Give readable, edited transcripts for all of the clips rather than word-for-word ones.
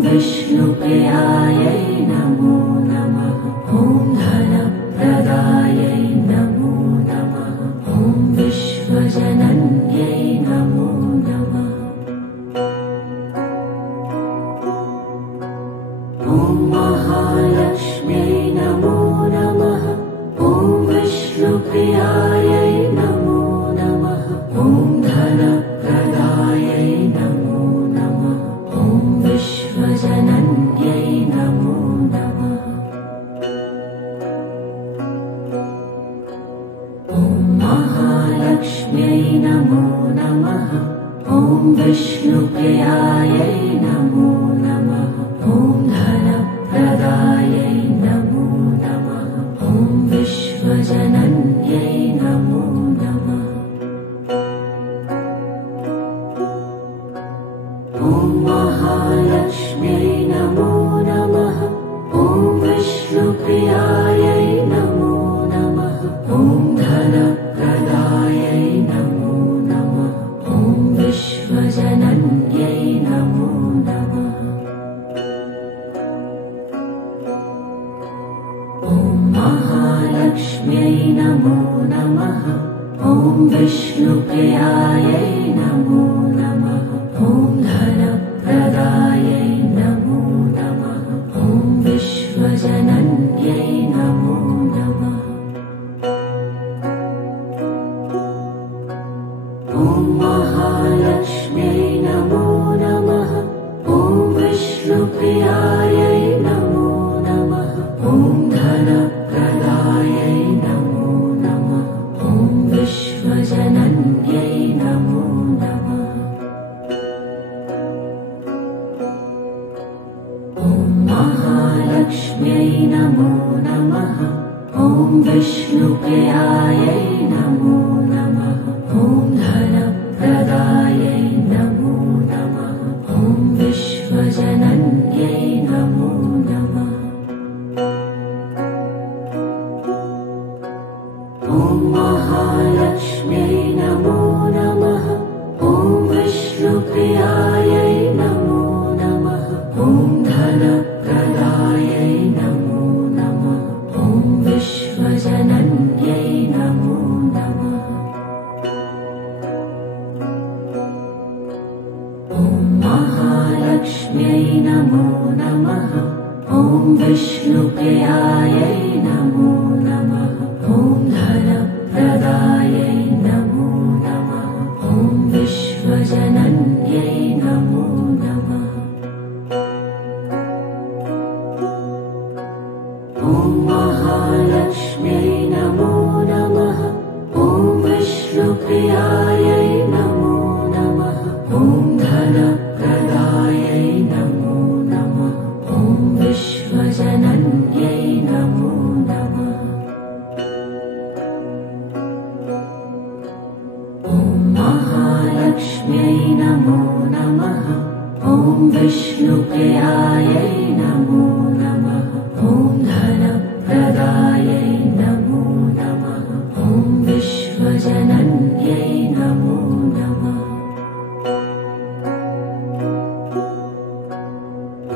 विष्णुप्रियायै नमो नमः। ॐ धनप्रदायै नमो नमः। ॐ विश्वजनन्यै नमो नमः। ॐ महालक्ष्म्यै नमो नमः। ॐ विष्णुप्रियायै नमो नमः। ॐ धनप्रदायै नमो नमः। ॐ विश्वजनन्यै नमो नमः। ॐ महालक्ष्म्यै नमो नमः। ॐ विष्णुप्रियायै नमो नमः। ॐ धनप्रदायै नमो नमः। ॐ विश्वजनन्यै नमो नमः। ॐ महालक्ष्म्यै नमो नमः। ॐ विष्णुप्रियायै नमो नमः। ॐ धनप्रदायै नमो नमः। ॐ विश्वजनन्यै नमो नमः। ॐ महालक्ष्म्यै नमो नमः। ॐ विष्णुप्रियायै नमो नमः। ॐ धनप्रदायै नमो नमः। ॐ विश्वजनन्यै नमो नमः। ॐ महालक्ष्म्यै नमो नमः। ॐ विष्णुप्रियायै नमो नमः। ॐ धनप्रदायै नमो नमः। ॐ विश्वजनन्यै नमो नमः। ॐ महालक्ष्म्यै नमो नमः। ॐ विष्णुप्रियायै नमो नमः। ॐ धनप्रदायै नमो नमः। ॐ विश्वजनन्यै नमो नमः। ॐ महालक्ष्म्यै नमो नमः। ॐ विष्णुप्रियायै नमो नमः। ॐ धनप्रदायै नमो नमः। ॐ विश्वजनन्यै नमो नमः। ॐ महालक्ष्म्यै नमो नमः। ॐ विष्णुप्रियायै नमो नमः। ॐ धनप्रदायै नमो नमः। ॐ विश्वजनन्यै नमो नमः। ॐ महालक्ष्म्यै नमो नमः। ॐ विष्णुप्रियायै नमो नमः। ॐ धनप्रदायै नमो नमः। ॐ विश्वजनन्यै नमो नमः। ॐ महालक्ष्म्यै नमो नमः। ॐ विष्णुप्रियायै नमो नमः। ॐ धनप्रदायै नमो नमः। ॐ विश्वजनन्यै नमो नमः।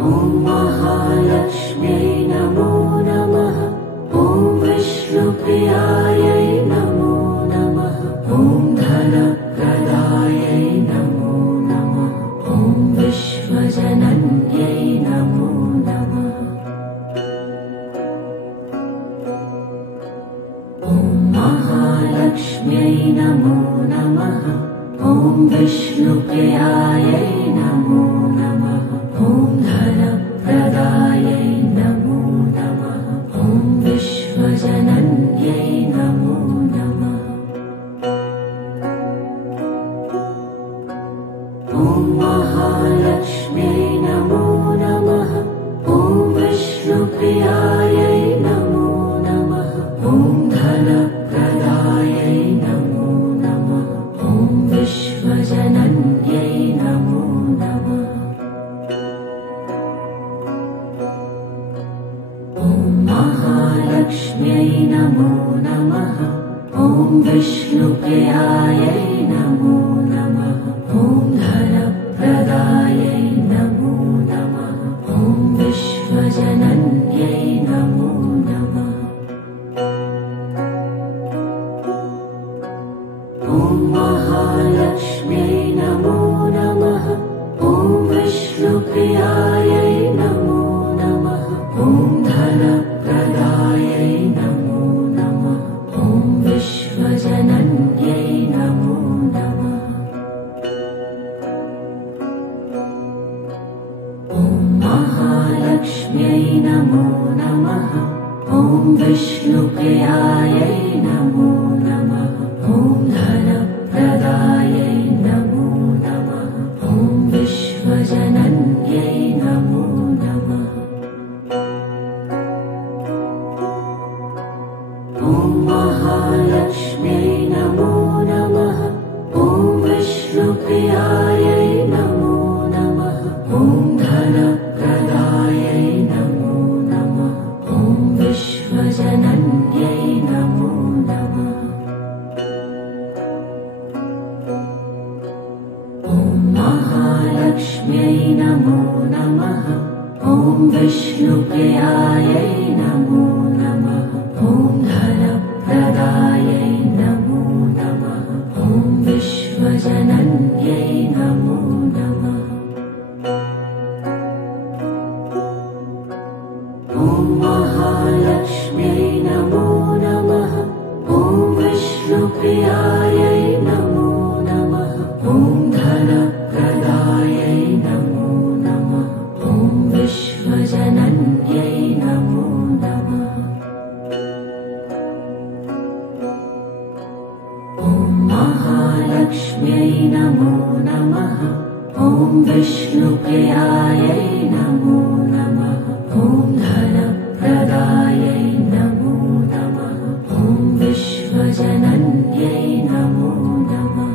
ॐ महालक्ष्म्यै नमो नमः। ॐ विष्णुप्रियायै नमो नमः। ॐ धनप्रदायै नमो नमः। ॐ विश्वजनन्यै नमो नमः। ॐ महालक्ष्म्यै नमो नमः। ॐ विष्णुप्रियायै नमो नमः। ॐ धनप्रदायै नमो नमः। ॐ विश्वजनन्यै नमो नमः। ॐ महालक्ष्म्यै नमो नमः। ॐ विष्णुप्रियायै नमो नमः। ॐ धनप्रदायै नमो नमः। ॐ विश्वजनन्यै नमो नमः। ॐ महालक्ष्म्यै नमो नमः। ॐ विष्णुप्रियायै नमो नमः। ॐ धनप्रदायै नमो नमः। महालक्ष्म्यै नमो नमः। ॐ विष्णुप्रियायै नमो नमः। ॐ धनप्रदायै नमो नमः। ॐ विश्वजनन्यै नमो नमः। ॐ महालक्ष्म्यै नमो नमः। ॐ विष्णुप्रियायै नमो नमः। ॐ धनप्रदायै नमो नमः। ॐ विश्वजनन्यै नमो नमः। ॐ महालक्ष्म्यै नमो नमः। ॐ विष्णुप्रियायै नमो नमः। ॐ धनप्रदायै नमो नमः। ॐ विश्वजनन्यै नमो नमः। ॐ महालक्ष्म्यै नमो नमः। ॐ विष्णुप्रियायै नमो नमः। ॐ धनप्रदायै नमो नमः। ॐ विश्वजनन्यै नमो नमः। ॐ महालक्ष्म्यै नमो नमः। ॐ विष्णुप्रियायै नमो नमः। ॐ धनप्रदायै नमो नमः। ॐ विश्वजनन्यै नमो नमः।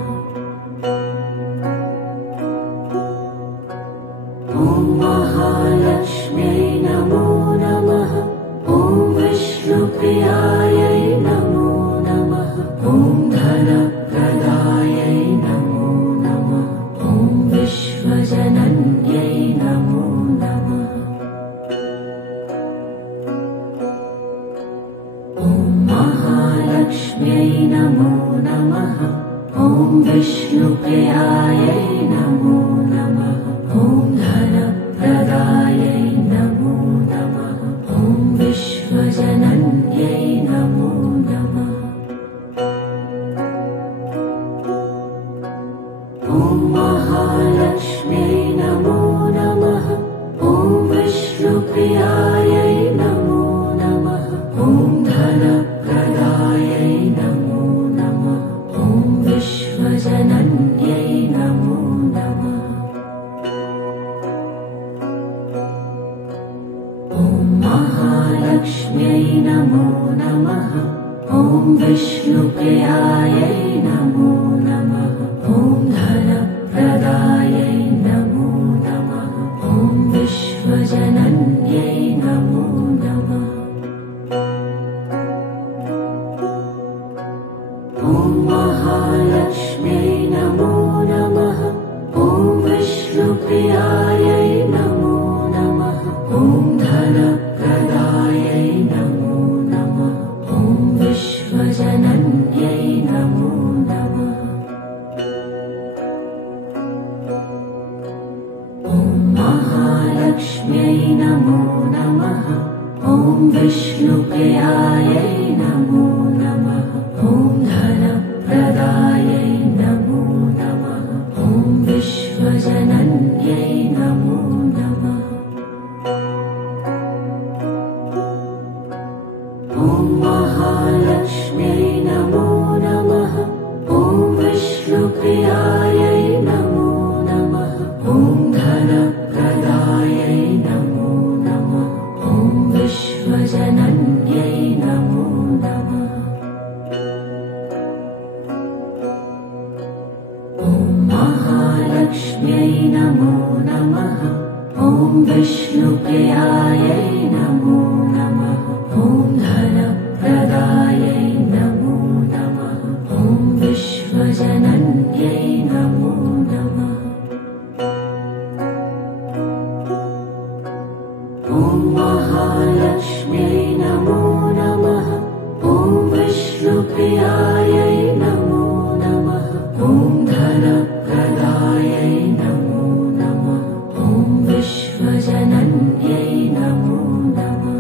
ॐ महालक्ष्म्यै नमो नमः। ॐ विष्णुप्रियायै नमो नमः। ॐ धनप्रदायै नमो नमः। ॐ विश्वजनन्यै नमो नमः। ॐ महालक्ष्म्यै नमो नमः। ॐ विष्णुप्रियायै नमो नमः। ॐ धनप्रदायै नमो नमः। ॐ विश्वजनन्यै नमो नमः। ॐ महालक्ष्म्यै नमो नमः। ॐ विष्णुप्रियायै नमो नमः। ॐ धनप्रदायै नमो नमः। ॐ विश्वजनन्यै नमो नमः। ॐ महालक्ष्म्यै नमो नमः। ॐ विष्णुप्रियायै नमो नमः। ॐ धनप्रदायै नमो नमः। ॐ विश्वजनन्यै नमो नमः। ॐ महालक्ष्म्यै नमो नमः। ॐ विष्णुप्रियायै नमो नमः। ॐ धनप्रदायै नमो नमः। ॐ विश्वजनन्यै नमो नमः। ॐ महालक्ष्म्यै नमो नमः। ॐ विष्णुप्रियायै नमो नमः। ॐ धनप्रदायै नमो नमः। ॐ विश्वजनन्यै नमो नमः। ॐ महालक्ष्म्यै नमो नमः। ॐ विष्णुप्रियायै नमो नमः। ॐ धनप्रदायै नमो नमः। ॐ विश्वजनन्यै नमो नमः। ॐ महालक्ष्म्यै नमो नमः। ॐ विष्णुप्रियायै नमो नमः। ॐ धनप्रदायै नमो नमः। ॐ विश्वजनन्यै नमो नमः। ॐ महालक्ष्म्यै नमो नमः। ॐ विष्णुप्रियायै नमो नमः। ॐ धनप्रदायै नमो नमः। ॐ विश्वजनन्यै नमो नमः।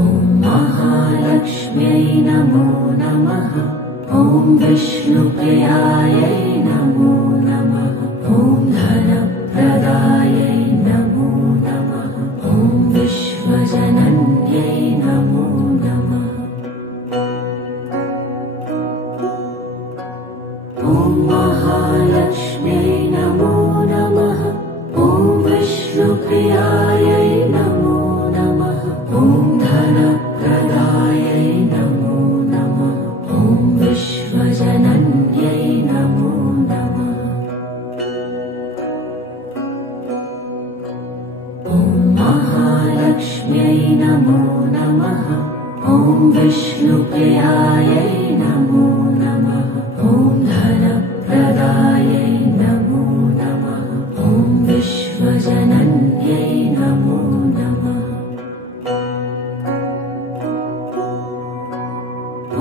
ॐ महालक्ष्म्यै नमो नमः। ॐ विष्णुप्रियायै नमो नमः। ॐ धनप्रदायै नमो नमः ॐ विष्णुप्रियायै नमो नमः ॐ धनप्रदायै नमो नमः ॐ विश्वजनन्यै नमो नमः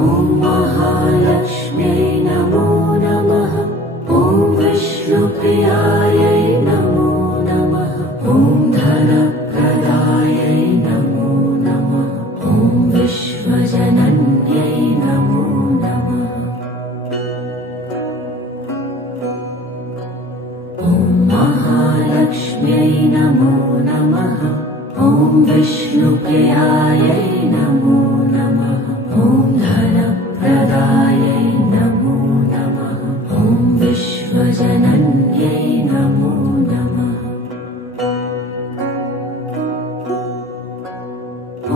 ॐ महालक्ष्म्यै नमो नमः ॐ विष्णुप्रियायै नमो नमः ॐ धनप्रदायै नमो नमः ॐ विश्वजनन्यै नमो नमः ॐ महालक्ष्म्यै नमो नमः ॐ विष्णुप्रियायै नमो नमः ॐ धनप्रदायै नमो नमः ॐ विश्वजनन्यै नमो नमः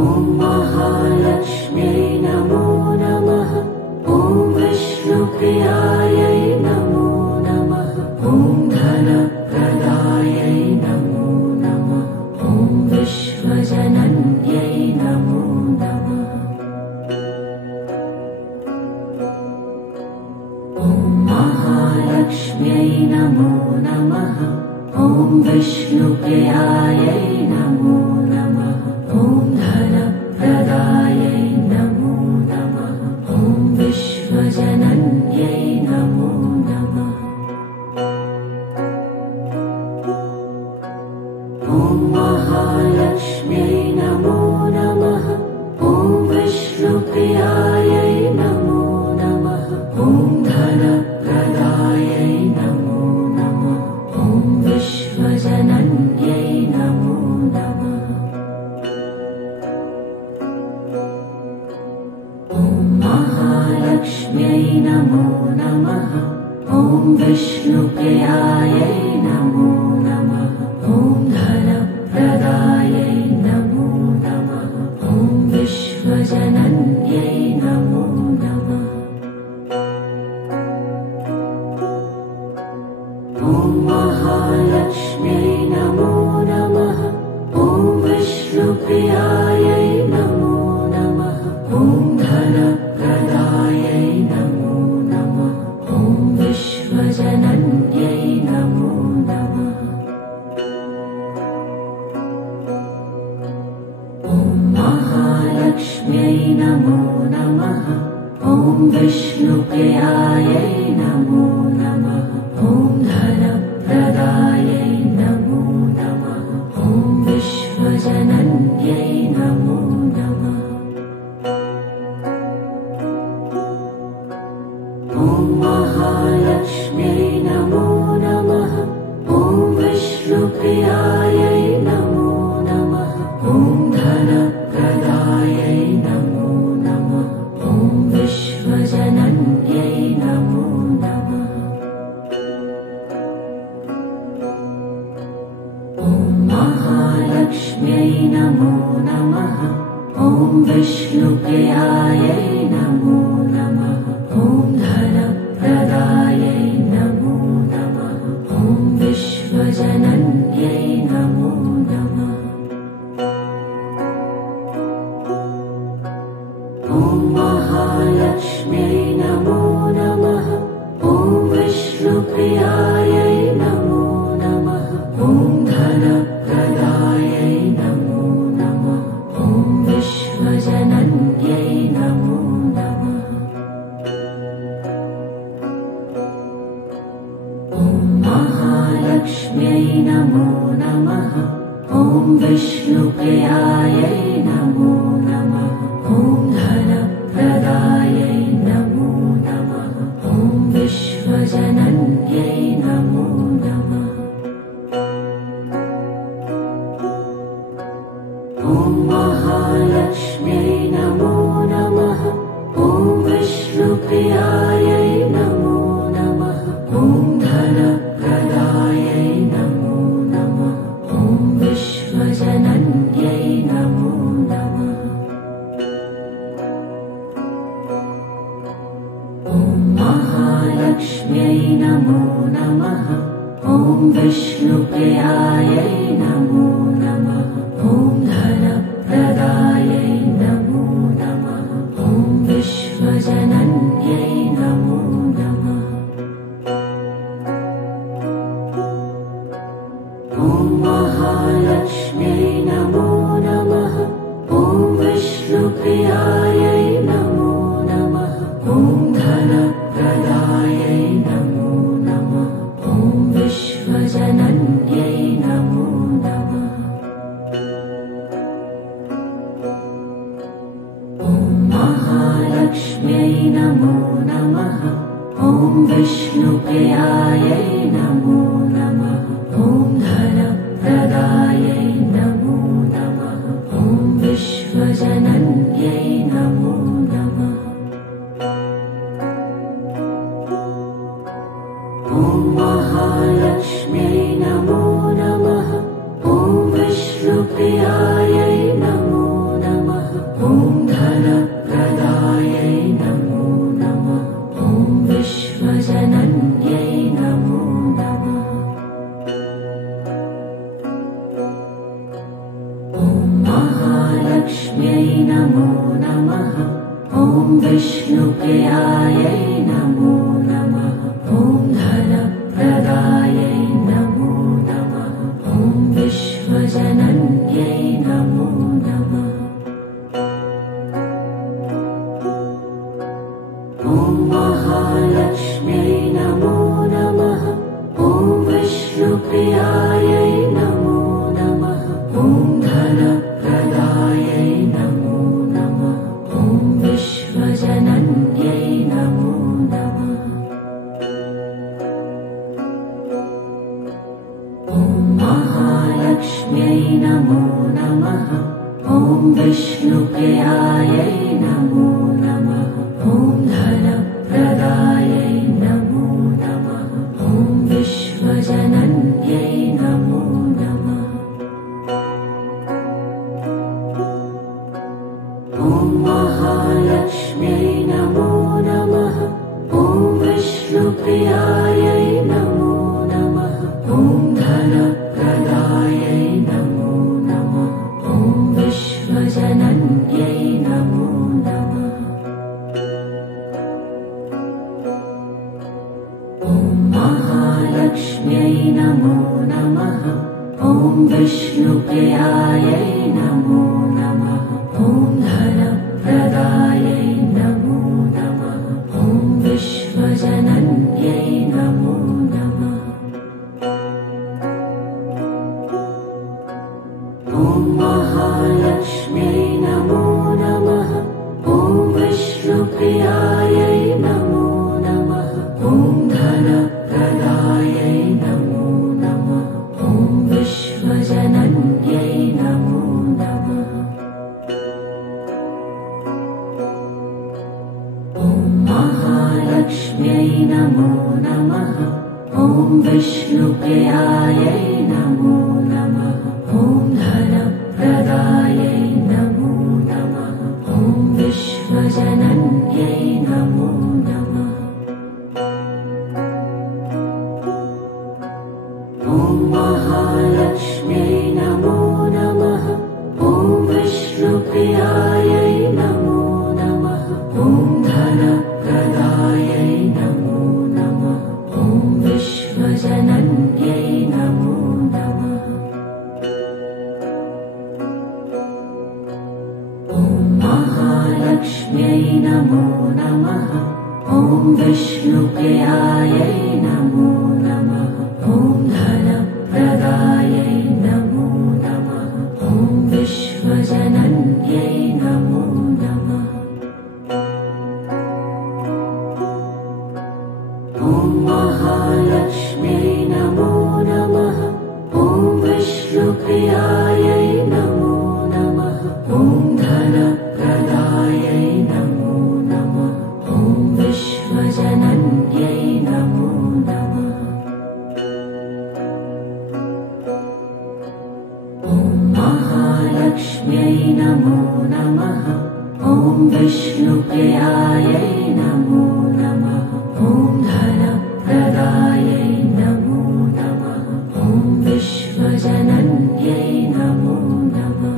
ॐ महालक्ष्म्यै नमो नमः ॐ विष्णुप्रियायै नमो नमः ॐ धनप्रदायै नमो नमः ॐ विश्वजनन्यै नमो नमः ॐ महालक्ष्म्यै नमो नमः ॐ विष्णुप्रियायै नमो नमः ॐ धनप्रदायै नमो नमः ॐ विश्वजनन्यै नमो नमः ॐ महालक्ष्म्यै नमो नमः ॐ विष्णुप्रियायै नमो नमः ॐ धनप्रदायै नमो नमः ॐ विश्वजनन्यै नमो नमः ॐ महालक्ष्म्यै नमो नमः ॐ विष्णुप्रियायै नमो नमः ॐ धनप्रदायै नमो नमः ॐ विश्वजनन्यै नमो नमः ॐ महालक्ष्म्यै नमो नमः ॐ विष्णुप्रियायै नमो नमः ॐ धनप्रदायै नमो नमः ॐ विश्वजनन्यै नमो नमः ॐ महालक्ष्म्यै नमो नमः ॐ विष्णुप्रियायै नमो नमः ॐ धनप्रदायै नमो नमः ॐ विश्वजनन्यै नमो नमः ॐ महालक्ष्म्यै नमो नमः ॐ विष्णुप्रियायै नमो नमः ॐ धनप्रदायै नमो नमः ॐ विश्वजनन्यै नमो नमः ॐ महालक्ष्म्यै नमो नमः ॐ विष्णुप्रियायै नमो नमः ॐ धनप्रदायै नमो नमः ॐ विश्वजनन्यै नमो नमः ॐ महालक्ष्म्यै नमो नमः ॐ विष्णुप्रियायै नमो नमः ॐ धनप्रदायै नमो नमः ॐ विश्वजनन्यै नमो नमः ॐ महालक्ष्म्यै नमो नमः ॐ विष्णुप्रियायै नमो नमः ॐ धनप्रदायै नमो नमः ॐ विश्वजनन्यै नमो नमः ॐ महालक्ष्म्यै नमो नमः ॐ विष्णुप्रियायै नमो नमः ॐ धनप्रदायै नमो नमः ॐ विश्वजनन्यै नमो नमः ॐ महालक्ष्म्यै नमो नमः ॐ विष्णुप्रियायै नमो नमः ॐ धनप्रदायै ॐ महालक्ष्म्यै नमो नमः। ॐ विष्णुप्रियायै नमो नमः। ॐ धनप्रदायै नमो नमः। ॐ विश्वजनन्यै नमो नमः। ॐ महालक्ष्म्यै नमो नमः। ॐ विष्णुप्रियायै नमो नमः। ॐ धनप्रदायै नमो नमः। ॐ विश्वजनन्यै नमो नमः। ॐ महालक्ष्म्यै नमो नमः। ॐ विष्णुप्रियायै नमो नमः। ॐ धनप्रदायै नमो नमः। ॐ विश्वजनन्यै नमो नमः। ॐ महालक्ष्म्यै नमो नमः। ॐ विष्णुप्रियायै नमो नमः। ॐ धनप्रदायै नमो नमः। ॐ विश्वजनन्यै नमो नमः। ॐ महालक्ष्म्यै नमो नमः। ॐ विष्णुप्रियायै नमो नमः। ॐ धनप्रदायै नमो नमः। ॐ विश्वजनन्यै नमो नमः। ॐ महालक्ष्म्यै नमो नमः। ॐ विष्णुप्रियायै नमो नमः। ॐ धनप्रदायै नमो नमः। ॐ विश्वजनन्यै नमो नमः। ॐ महालक्ष्म्यै नमो नमः। ॐ विष्णुप्रियायै नमो नमः। ॐ धनप्रदायै नमो नमः। ॐ विश्वजनन्यै नमो नमः। ॐ महालक्ष्म्यै नमो नमः। ॐ विष्णुप्रियायै नमो नमः। ॐ धनप्रदायै नमो नमः। ॐ विश्वजनन्यै नमो नमः। ॐ महालक्ष्म्यै नमो नमः। ॐ विष्णुप्रियायै नमो नमः। ॐ धनप्रदायै नमो नमः। ॐ विश्वजनन्यै नमो नमः। ॐ महालक्ष्म्यै नमो नमः। ॐ विष्णुप्रियायै नमो नमः। ॐ धनप्रदायै नमो नमः। ॐ विश्वजनन्यै नमो नमः। ॐ महालक्ष्म्यै नमो नमः। ॐ विष्णुप्रियायै नमो नमः। ॐ धनप्रदायै नमो नमः। ॐ विश्वजनन्यै नमो नमः। ॐ महालक्ष्म्यै नमो नमः। ॐ विष्णुप्रियायै नमो नमः। ॐ धनप्रदायै नमो नमः। ॐ विश्वजनन्यै नमो नमः। ॐ महालक्ष्म्यै नमो नमः। ॐ विष्णुप्रियायै नमो नमः। ॐ धनप्रदायै नमो नमः। ॐ विश्वजनन्यै नमो नमः। ॐ महालक्ष्म्यै नमो नमः। ॐ विष्णुप्रियायै नमो नमः। ॐ धनप्रदायै नमो नमः। ॐ विश्वजनन्यै नमो नमः।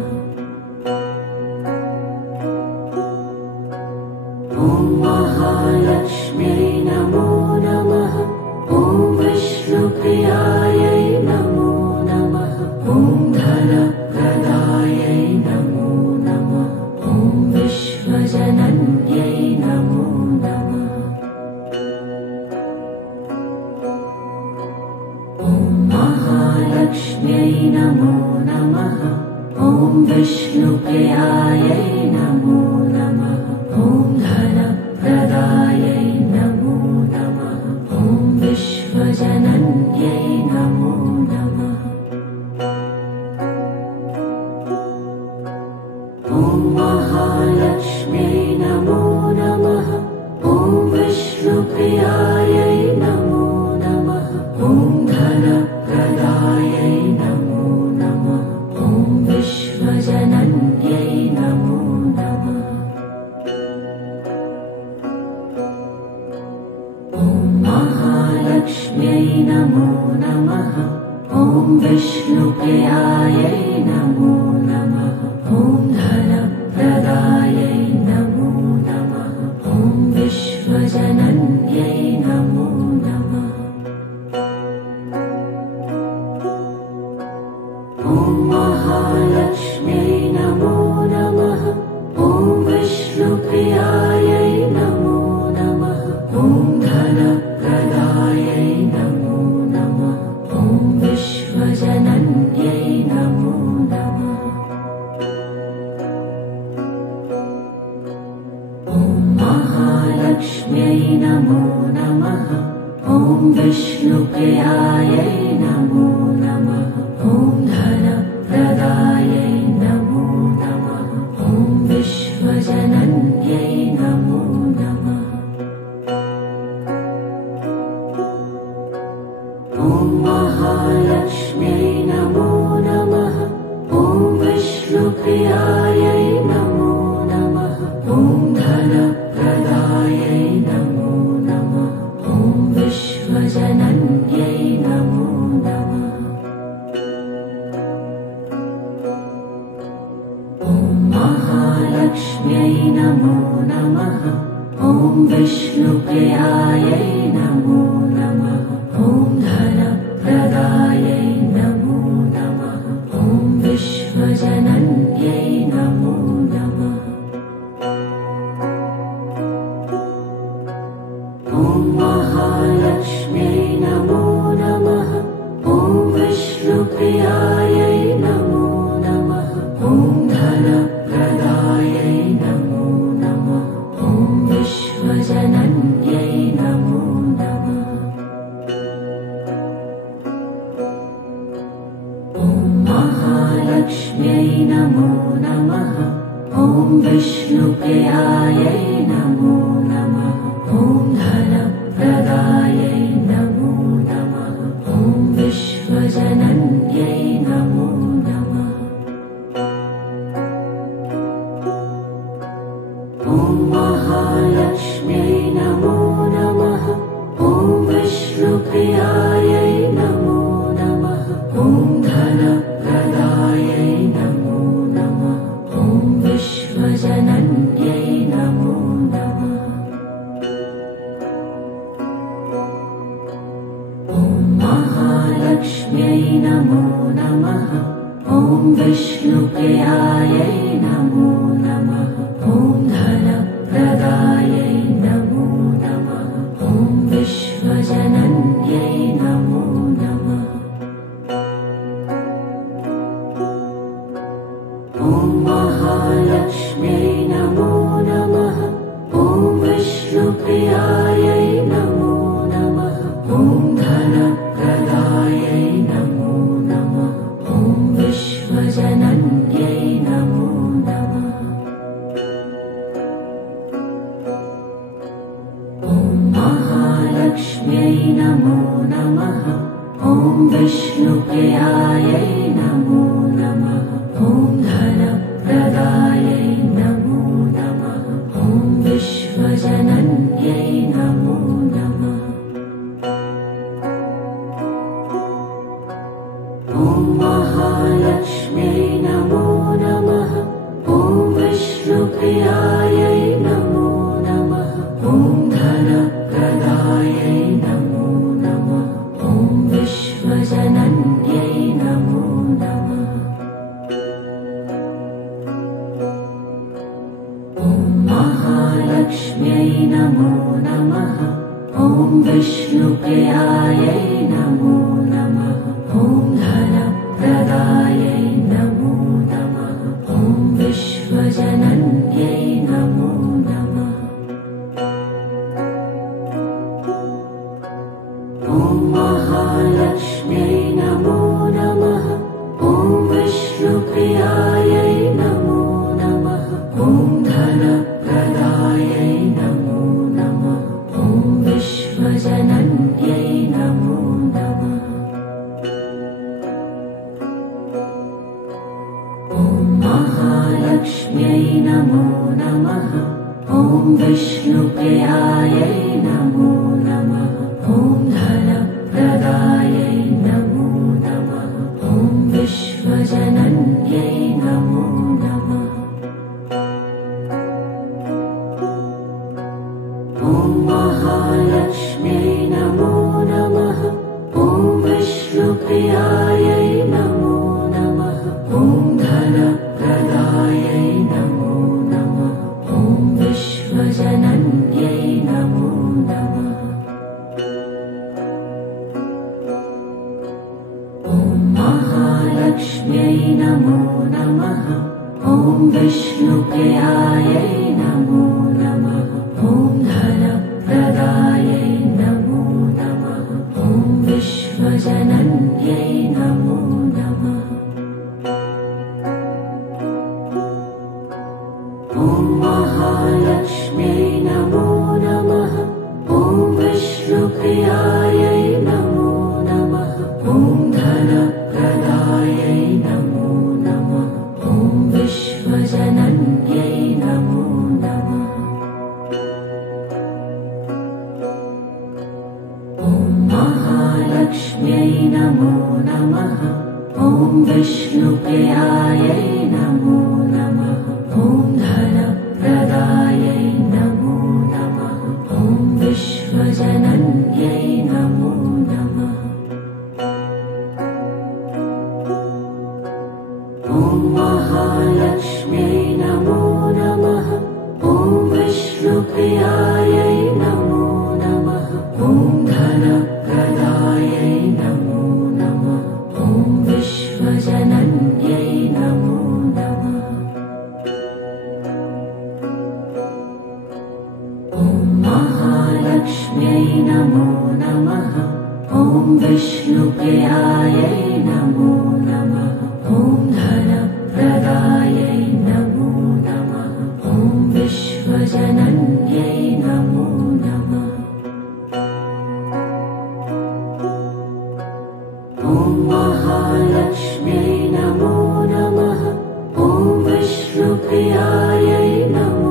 ॐ महालक्ष्म्यै नमो नमः। ॐ विष्णुप्रियायै नमो नमः। महालक्ष्म्यै नमो नमः। ॐ विष्णुप्रियायै नमो नमः। ॐ धनप्रदायै नमो नमः। ॐ विश्वजनन्यै नमो नमः। ॐ महालक्ष्म्यै नमो नमः। ॐ विष्णुप्रियायै नमो नमः। ॐ धनप्रदायै नमो नमः। ॐ विश्वजनन्यै नमो नमः। ॐ महालक्ष्म्यै नमो नमः। ॐ विष्णुप्रियायै नमो नमः। ॐ धनप्रदायै नमो नमः। ॐ विश्वजनन्यै नमो नमः। ॐ महालक्ष्म्यै नमो नमः। ॐ विष्णुप्रियायै नमो नमः। ॐ धनप्रदायै नमो नमः। ॐ विश्वजनन्यै नमो नमः। ॐ महालक्ष्म्यै नमो नमः। ॐ विष्णुप्रियायै नमो नमः। ॐ धनप्रदायै नमो नमः। ॐ विश्वजनन्यै नमो नमः। ॐ महालक्ष्म्यै नमो नमः। ॐ विष्णुप्रियायै नमो नमः। ॐ धनप्रदायै नमो नमः। ॐ विश्वजनन्यै नमो नमः। ॐ महालक्ष्म्यै नमो नमः। ॐ विष्णुप्रियायै नमो नमः। ॐ धनप्रदायै नमो नमः। ॐ विश्वजनन्यै नमो नमः। ॐ महालक्ष्म्यै नमो नमः। ॐ विष्णुप्रियायै नमो नमः। ॐ धनप्रदायै नमो नमः। ॐ विश्वजनन्यै नमो नमः। ॐ महालक्ष्म्यै नमो नमः। ॐ विष्णुप्रियायै नमो नमः। ॐ धनप्रदायै नमो नमः। ॐ विश्वजनन्यै नमो नमः। ॐ महालक्ष्म्यै नमो नमः। ॐ विष्णुप्रियायै नमो नमः। ॐ धनप्रदायै नमो नमः। ॐ विश्वजनन्यै नमो नमः। ॐ महालक्ष्म्यै नमो नमः। ॐ विष्णुप्रियायै नमो नमः। ॐ धनप्रदायै नमो नमः। ॐ विश्वजनन्यै नमो नमः। ॐ महालक्ष्म्यै नमो नमः। ॐ विष्णुप्रियायै नमो नमः। ॐ धनप्रदायै नमो नमः। ॐ विश्वजनन्यै नमो नमः। ॐ महालक्ष्म्यै नमो नमः। ॐ विष्णुप्रियायै नमो नमः। ॐ धनप्रदायै नमो नमः। ॐ विश्वजनन्यै नमो नमः। ॐ महालक्ष्म्यै नमो नमः। ॐ विष्णुप्रियायै नमो नमः। ॐ धनप्रदायै नमो नमः। ॐ विश्वजनन्यै नमो नमो नमः ॐ विष्णुप्रियायै नमो नमः ॐ धनप्रदायै नमो नमः ॐ विश्वजनन्यै नमो नमः ॐ महालक्ष्म्यै नमो नमः ॐ विष्णुप्रियायै नमो नमः ॐ धनप्रदायै नमो नमः ॐ विश्वजनन्यै नमो नमः ॐ महालक्ष्म्यै नमो नमः ॐ विष्णुप्रियायै नमो नमः ॐ धनप्रदायै नमो नमः ॐ विश्वजनन्यै नमो नमः ॐ महालक्ष्म्यै नमो नमः ॐ विष्णुप्रियायै नमो नमः ॐ धनप्रदायै नमो नमः ॐ विश्वजनन्यै नमो नमः ॐ महालक्ष्म्यै नमो नमः ॐ विष्णुप्रियायै नमो नमः ॐ धनप्रदायै नमो नमः ॐ विश्वजनन्यै नमो नमः ॐ महालक्ष्म्यै नमो नमः ॐ विष्णुप्रियायै नमो नमः ॐ धनप्रदायै नमो नमः ॐ विश्वजनन्यै नमो नमः ॐ महालक्ष्म्यै नमो नमः ॐ विष्णुप्रियायै नमो नमः ॐ धनप्रदायै नमो नमः ॐ विश्वजनन्यै नमो नमः ॐ महालक्ष्म्यै नमो नमः ॐ विष्णुप्रियायै नमो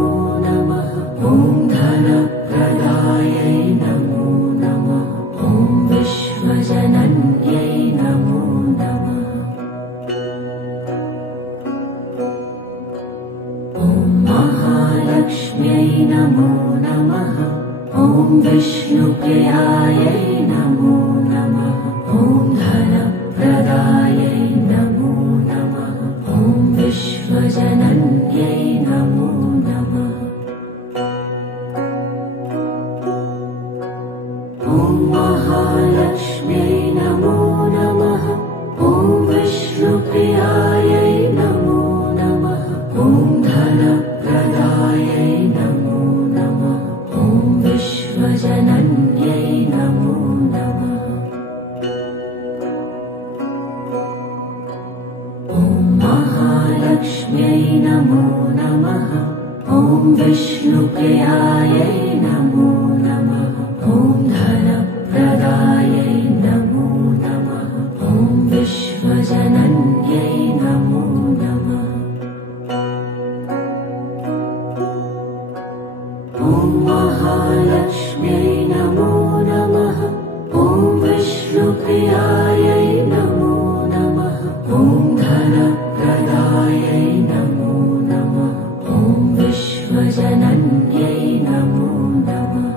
नमः ॐ धनप्रदायै नमो नमः ॐ विश्वजनन्यै नमो नमः ॐ महालक्ष्म्यै नमो नमः ॐ विष्णुप्रियायै नमो नमः ॐ धनप्रदायै नमो नमः ॐ विश्वजनन्यै नमो नमः ॐ महालक्ष्म्यै नमो नमः ॐ विष्णुप्रियायै नमो नमः ॐ धनप्रदायै नमो नमः ॐ विश्वजनन्यै नमो नमः ॐ महालक्ष्म्यै नमो नमः ॐ विष्णुप्रियायै नमो नमः ॐ धनप्रदायै नमो नमः ॐ विश्वजनन्यै नमो नमः ॐ महालक्ष्म्यै नमो नमः ॐ विष्णुप्रियायै नमो नमः ॐ धनप्रदायै नमो नमः ॐ विश्वजनन्यै नमो नमः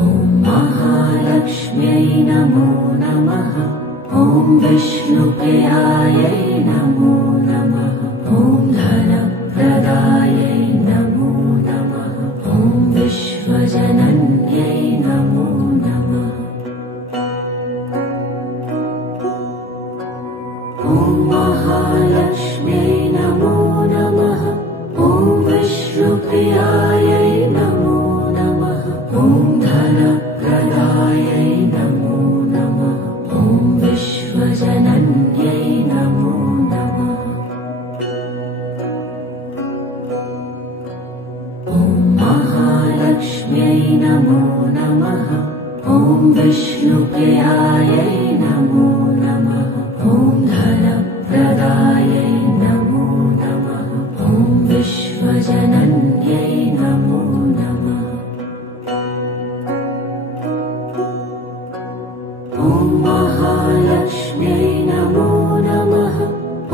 ॐ महालक्ष्म्यै नमो नमः ॐ विष्णुप्रियायै नमो नमः ॐ धनप्रदायै नमो नमः ॐ विश्वजनन्यै नमो नमः ॐ महालक्ष्म्यै नमो नमः ॐ विष्णुप्रियायै नमो नमः ॐ धनप्रदायै नमो नमः ॐ विश्वजनन्यै नमो नमः ॐ महालक्ष्म्यै नमो नमः ॐ विष्णुप्रियायै नमो नमः ॐ धनप्रदायै ॐ महालक्ष्म्यै नमो नमः।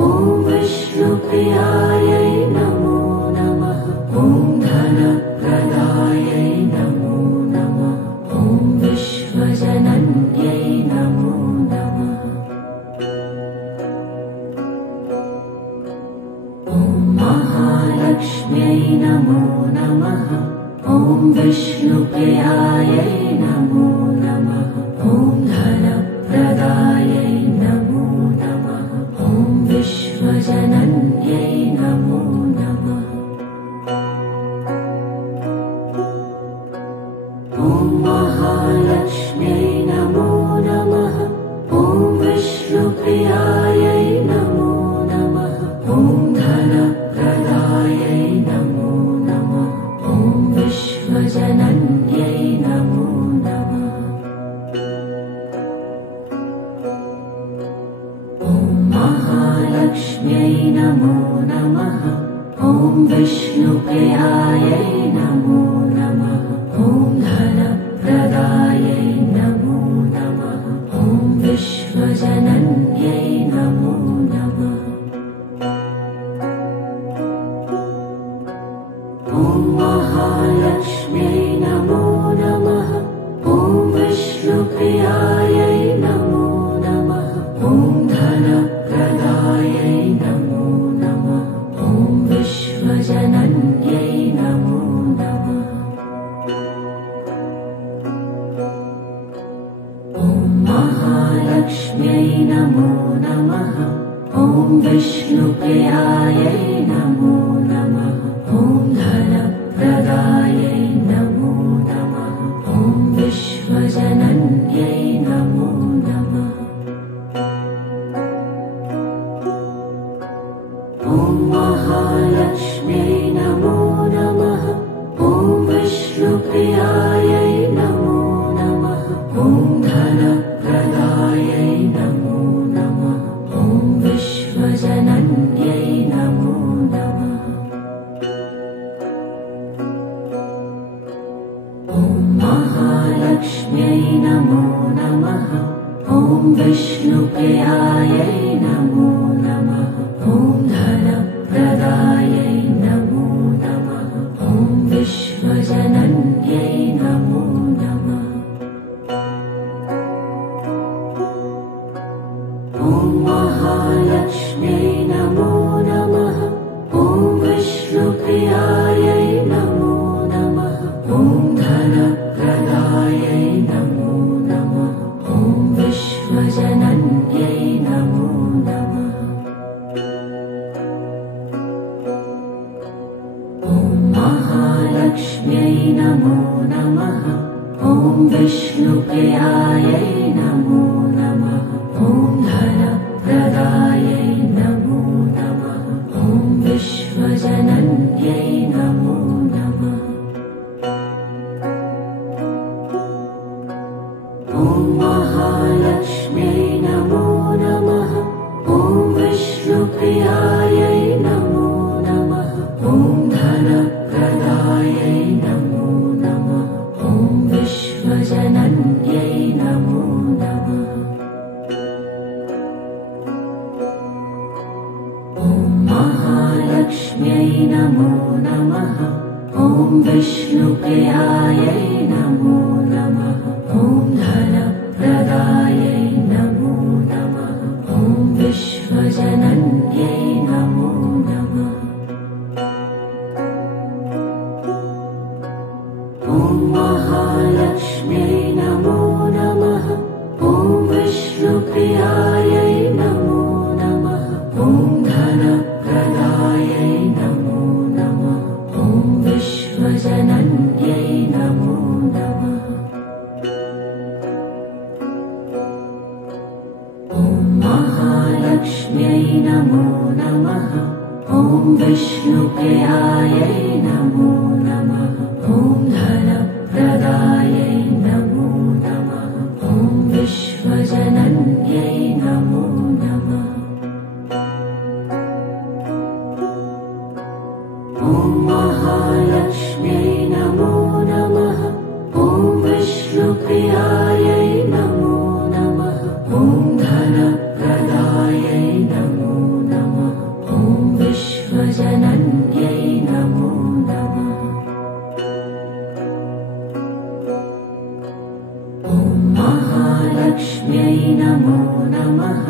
ॐ विष्णुप्रियायै नमो नमः। ॐ धनप्रदायै नमो नमः। ॐ विश्वजनन्यै नमो नमः। ॐ महालक्ष्म्यै नमो नमः। ॐ विष्णुप्रियायै नमो नमः। ॐ धनप्रदायै नमो नमः। ॐ विश्वजनन्यै नमो नमः। ॐ महालक्ष्म्यै नमो नमः। ॐ विष्णुप्रियायै नमो नमः। ॐ धनप्रदायै नमो नमः। ॐ विश्वजनन्यै नमो नमः। ॐ महालक्ष्म्यै नमो नमः। ॐ विष्णुप्रियायै नमो नमः। ॐ धनप्रदायै नमो नमः। ॐ विश्वजनन्यै नमो नमः। ॐ महालक्ष्म्यै नमो नमः। ॐ विष्णुप्रियायै नमो नमः। ॐ धनप्रदायै नमो नमः। ॐ विश्वजनन्यै नमो नमः। ॐ महालक्ष्म्यै नमो नमः। ॐ विष्णुप्रियायै नमो नमः। ॐ धनप्रदायै नमो नमः। ॐ विश्वजनन्यै नमो नमः। ॐ महालक्ष्म्यै नमो नमः। ॐ विष्णुप्रियायै नमो नमः। ॐ धनप्रदायै नमो नमः। ॐ विश्वजनन्यै नमो नमः। ॐ महालक्ष्म्यै नमो नमः। ॐ विष्णुप्रियायै नमो नमः। ॐ धनप्रदायै नमो नमः। ॐ विश्वजनन्यै नमो नमः। ॐ महालक्ष्म्यै नमो नमः। ॐ विष्णुप्रियायै नमो नमः। ॐ धनप्रदायै नमो नमः। ॐ विश्वजनन्यै नमो नमः। ॐ महालक्ष्म्यै नमो नमः। ॐ विष्णुप्रियायै नमो नमः। ॐ धनप्रदायै नमो नमः। ॐ विश्वजनन्यै नमो नमः। ॐ महालक्ष्म्यै नमो नमः। ॐ विष्णुप्रियायै नमो नमः। ॐ धनप्रदायै नमो नमः। ॐ विश्वजनन्यै नमो नमः। ॐ महालक्ष्म्यै नमो नमः। ॐ विष्णुप्रियायै नमो नमः। ॐ धनप्रदायै नमो नमः। ॐ विश्वजनन्यै नमो नमः। ॐ महालक्ष्म्यै नमो नमः। ॐ विष्णुप्रियायै नमो नमः। ॐ धनप्रदायै नमो नमः। ॐ विश्वजनन्यै नमो नमः। ॐ महालक्ष्म्यै नमो नमः। ॐ विष्णुप्रियायै नमो नमः। ॐ धनप्रदायै नमो नमः। ॐ विश्वजनन्यै नमो नमः। ॐ महालक्ष्म्यै नमो नमः। ॐ विष्णुप्रियायै नमो नमः। महालक्ष्म्यै नमो नमः।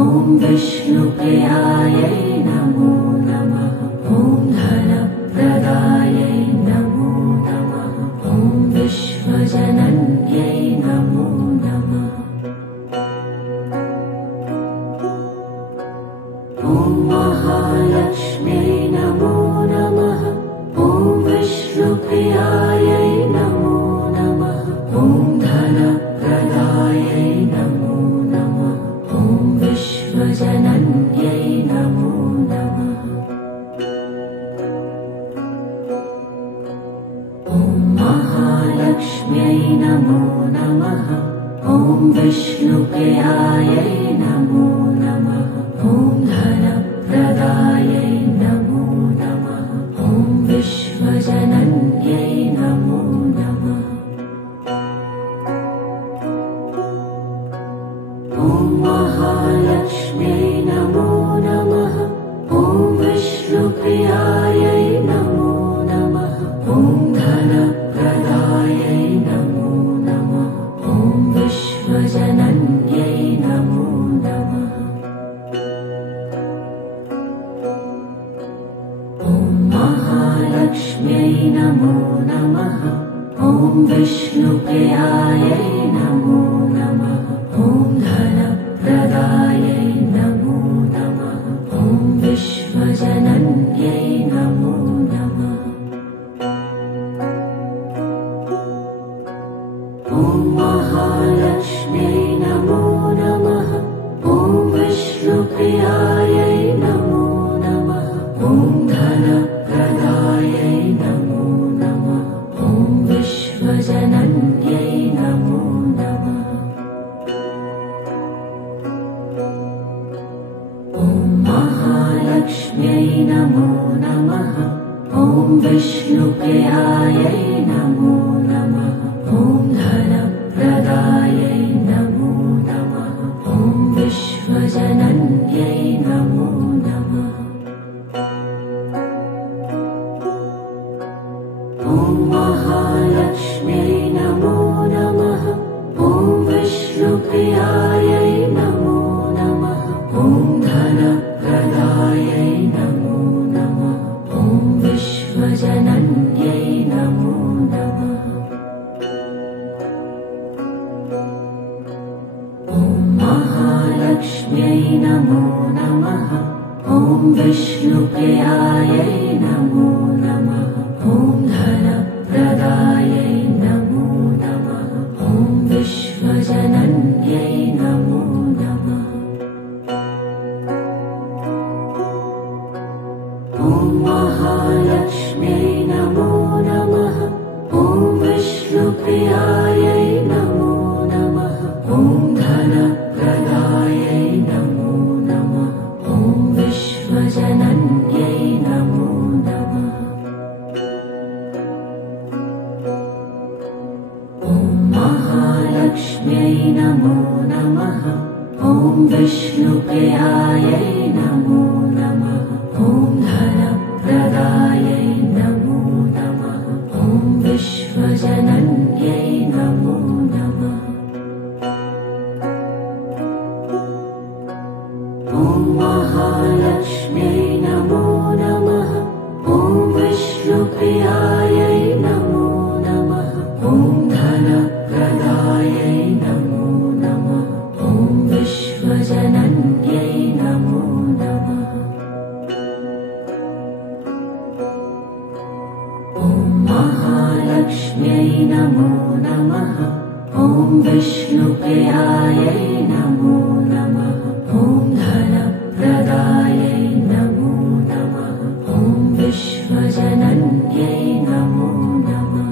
ॐ विष्णुप्रियायै नमो नमः। ॐ धनप्रदायै नमो नमः। ॐ विश्वजनन्यै नमो नमः। ॐ महालक्ष्म्यै नमो नमः। ॐ विष्णुप्रियायै नमो नमः। ॐ धनप्रदायै नमो नमः। ॐ विश्वजनन्यै नमो नमः। ॐ महालक्ष्म्यै नमो नमः। ॐ विष्णुप्रियायै नमो नमः। ॐ धनप्रदायै नमो नमः। ॐ विश्वजनन्यै नमो नमः। ॐ महालक्ष्म्यै नमो नमः। ॐ विष्णुप्रियायै नमो नमः। ॐ धनप्रदायै नमो नमः। ॐ विश्वजनन्यै नमो नमः। ॐ महालक्ष्म्यै नमो नमः। ॐ विष्णुप्रियायै नमो नमः। ॐ धनप्रदायै नमो नमः। ॐ विश्वजनन्यै नमो नमः। ॐ महालक्ष्म्यै नमो नमः। ॐ विष्णुप्रियायै नमो नमः। ॐ धनप्रदायै नमो नमः। ॐ विश्वजनन्यै नमो नमः। ॐ महालक्ष्म्यै नमो नमः। ॐ विष्णुप्रियायै नमो नमः। ॐ धनप्रदायै नमो नमः। ॐ विश्वजनन्यै नमो नमः। ॐ महालक्ष्म्यै नमो नमः। ॐ विष्णुप्रियायै नमो नमः। ॐ धनप्रदायै नमो नमः। ॐ विश्वजनन्यै नमो नमः। ॐ महालक्ष्म्यै नमो नमः। ॐ विष्णुप्रियायै नमो नमः। ॐ धनप्रदायै नमो नमः। ॐ विश्वजनन्यै नमो नमः। ॐ महालक्ष्म्यै नमो नमः। ॐ विष्णुप्रियायै नमो नमः। ॐ धनप्रदायै नमो नमः। ॐ विश्वजनन्यै नमो नमः। ॐ महालक्ष्म्यै नमो नमः। ॐ विष्णुप्रियायै नमो नमः। ॐ धनप्रदायै नमो नमः। ॐ विश्वजनन्यै नमो नमः। ॐ महालक्ष्म्यै नमो नमः। ॐ विष्णुप्रियायै नमो नमः। ॐ धनप्रदायै नमो नमः। ॐ विश्वजनन्यै नमो नमः। ॐ महालक्ष्म्यै नमो नमः। ॐ विष्णुप्रियायै नमो नमः। ॐ धनप्रदायै नमो नमः। ॐ विश्वजनन्यै नमो नमः।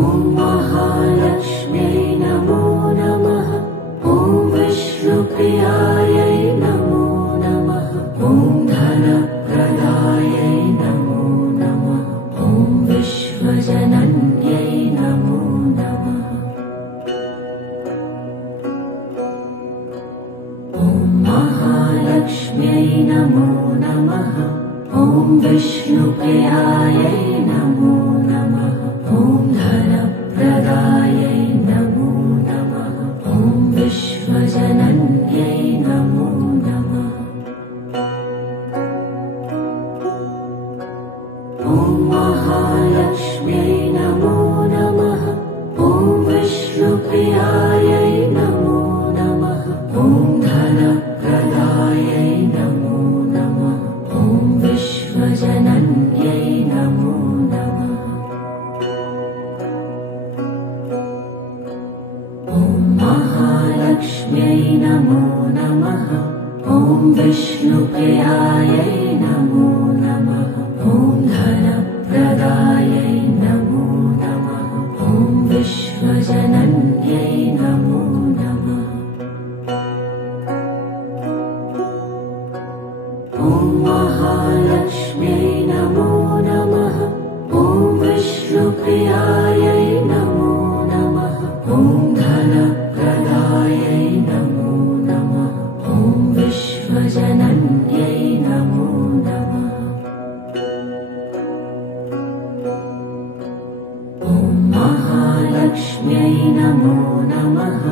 ॐ महालक्ष्म्यै नमो नमः। ॐ विष्णुप्रियायै नमो नमः। ॐ धनप्रदायै नमो नमः। ॐ विश्वजनन्यै नमो नमः। ॐ महालक्ष्म्यै नमो नमः। ॐ विष्णुप्रियायै नमो नमः। ॐ धनप्रदायै महालक्ष्म्यै नमो नमः। ॐ विष्णुप्रियायै नमो नमः। ॐ धनप्रदायै नमो नमः। ॐ विश्वजनन्यै नमो नमः। ॐ महालक्ष्म्यै नमो नमः। ॐ विष्णुप्रियायै नमो नमः। ॐ धनप्रदायै नमो नमः। ॐ विश्वजनन्यै नमो नमः। ॐ महालक्ष्म्यै नमो नमः।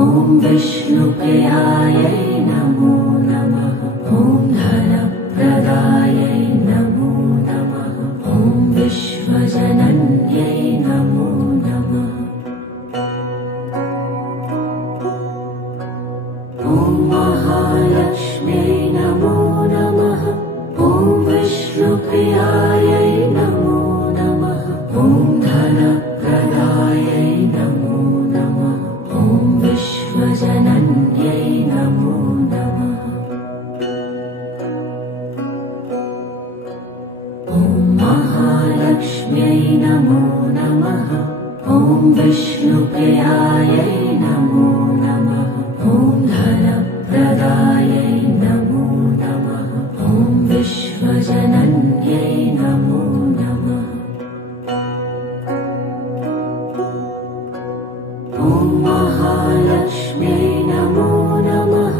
ॐ विष्णुप्रियायै नमो नमः। ॐ धनप्रदायै नमो नमः। ॐ विश्वजनन्यै नमो नमः। ॐ महालक्ष्म्यै नमो नमः। ॐ विष्णुप्रियायै नमो नमः। ॐ धनप्रदायै नमो नमः। ॐ विश्वजनन्यै नमो नमः। ॐ महालक्ष्म्यै नमो नमः। ॐ विष्णुप्रियायै नमो नमः। ॐ धनप्रदायै नमो नमः। ॐ विश्वजनन्यै नमो नमः। ॐ महालक्ष्म्यै नमो नमः।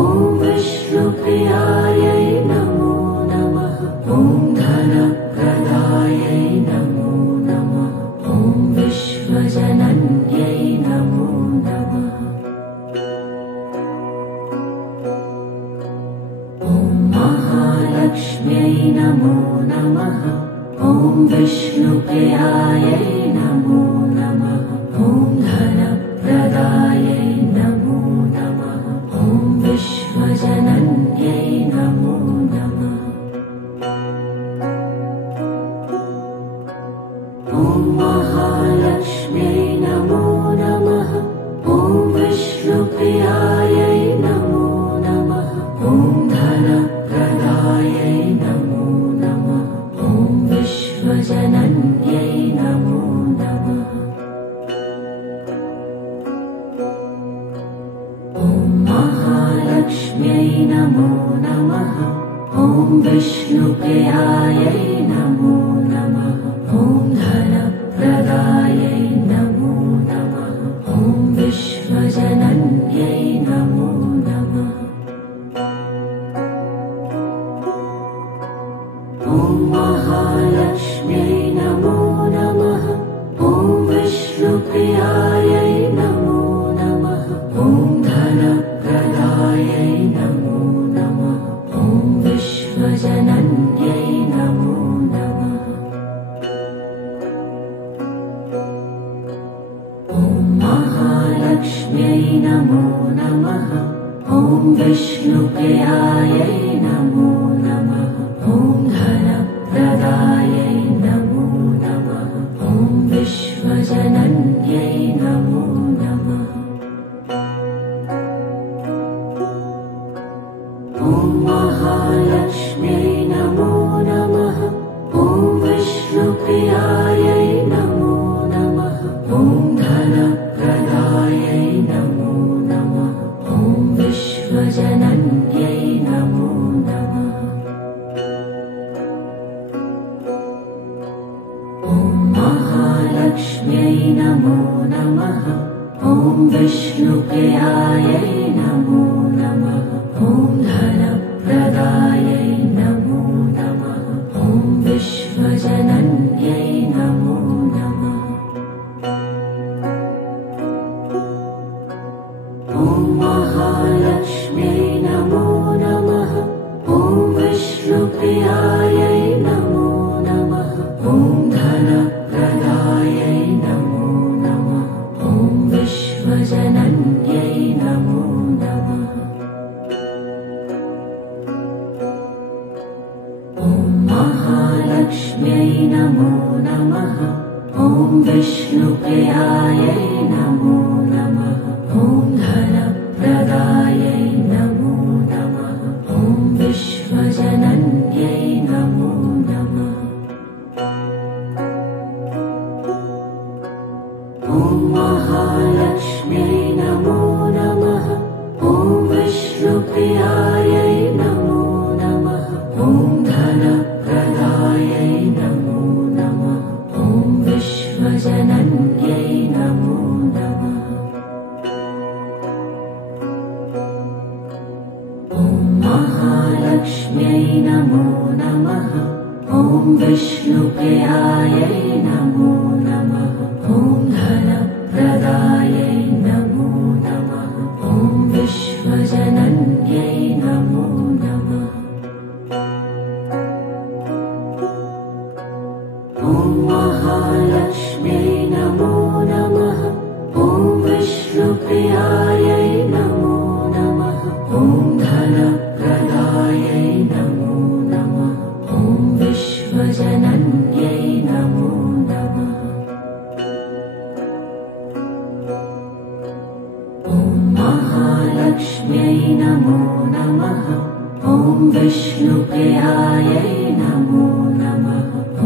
ॐ विष्णुप्रियायै नमो नमः। ॐ धनप्रदायै नमो नमः। ॐ विश्वजनन्यै नमो नमः। ॐ महालक्ष्म्यै नमो नमः। ॐ विष्णुप्रियायै नमो नमः। ॐ धनप्रदायै नमो नमः। ॐ विश्वजनन्यै नमो नमः। ॐ महालक्ष्म्यै नमो नमः। ॐ विष्णुप्रियायै नमो नमः। ॐ धनप्रदायै नमो नमः। ॐ विश्वजनन्यै नमो नमः। ॐ महालक्ष्म्यै नमो नमः। ॐ विष्णुप्रियायै नमो नमः। ॐ धनप्रदायै नमो नमः। ॐ विश्वजनन्यै नमो नमः। ॐ महालक्ष्म्यै नमो नमः। ॐ विष्णुप्रियायै नमो नमः। ॐ धनप्रदायै नमो नमः। ॐ विश्वजनन्यै नमो नमः। ॐ महालक्ष्म्यै नमो नमः। ॐ विष्णुप्रियायै नमो नमः। ॐ धनप्रदायै नमो नमः। ॐ विश्वजनन्यै नमो नमः। ॐ महालक्ष्म्यै नमो नमः। ॐ विष्णुप्रियायै नमो नमः। ॐ धनप्रदायै नमो नमः। ॐ विश्वजनन्यै नमो नमः। ॐ महालक्ष्म्यै नमो नमः। ॐ विष्णुप्रियायै नमो नमः। ॐ धनप्रदायै नमो नमः। ॐ विश्वजनन्यै नमो नमः। ॐ महालक्ष्म्यै नमो नमः। ॐ विष्णुप्रियायै नमो नमः। ॐ धनप्रदायै नमो नमः। ॐ विश्वजनन्यै नमो नमः। महालक्ष्म्यै नमो नमः। ॐ विष्णुप्रियायै नमो नमः। ॐ धनप्रदायै ॐ महालक्ष्म्यै नमो नमः। ॐ विष्णुप्रियायै नमो नमः। ॐ धनप्रदायै नमो नमः। ॐ विश्वजनन्यै नमो नमः। ॐ महालक्ष्म्यै नमो नमः। ॐ विष्णुप्रियायै नमो नमः। ॐ धनप्रदायै नमो नमः। ॐ विश्वजनन्यै नमो नमः। ॐ महालक्ष्म्यै नमो नमः। ॐ विष्णुप्रियायै नमो नमः। ॐ धनप्रदायै नमो नमः। ॐ विश्वजनन्यै नमो नमः। ॐ महालक्ष्म्यै नमो नमः। ॐ विष्णुप्रियायै नमो नमः।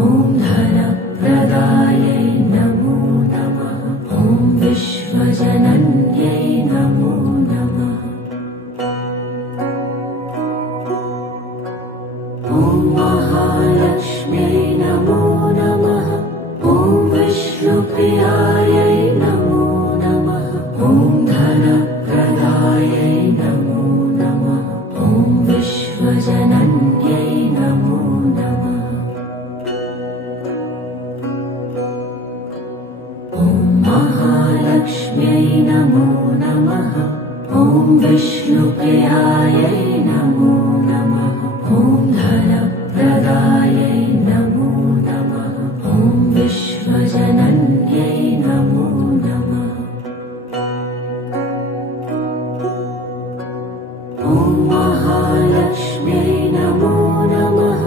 ॐ धनप्रदायै नमो नमः। ॐ विश्वजनन्यै नमो नमः। ॐ महालक्ष्म्यै नमो नमः। ॐ विष्णुप्रियायै नमो नमः। ॐ धनप्रदायै नमो नमः। ॐ विश्वजनन्यै नमो नमः। ॐ महालक्ष्म्यै नमो नमः। ॐ विष्णुप्रियायै नमो नमः। ॐ धनप्रदायै नमो नमः। ॐ विश्वजनन्यै नमो नमः। ॐ महालक्ष्म्यै नमो नमः।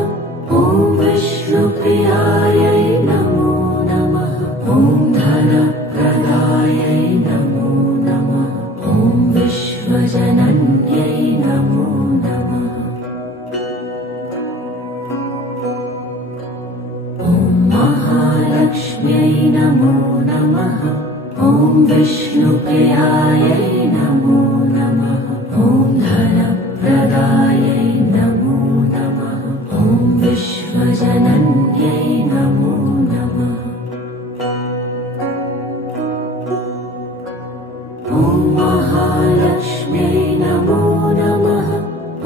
ॐ विष्णुप्रियायै नमो नमः। ॐ धनप्रदायै नमो नमः। ॐ विश्वजनन्यै नमो नमः। ॐ महालक्ष्म्यै नमो नमः। ॐ विष्णुप्रियायै नमो नमः। ॐ धनप्रदायै नमो नमः। ॐ विश्वजनन्यै नमो नमः। ॐ महालक्ष्म्यै नमो नमः।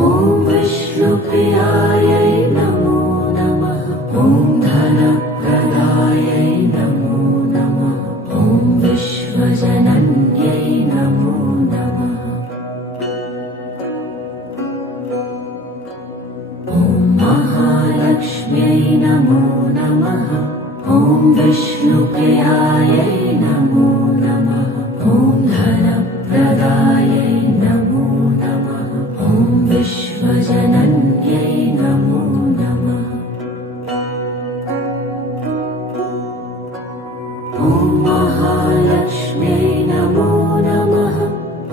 ॐ विष्णुप्रियायै नमो नमः। ॐ धनप्रदायै नमो नमः। ॐ विश्वजनन्यै नमो नमः। ॐ महालक्ष्म्यै नमो नमः। ॐ विष्णुप्रियायै नमो नमः। ॐ धनप्रदायै नमो नमः। ॐ विश्वजनन्यै नमो नमः। ॐ महालक्ष्म्यै नमो नमः।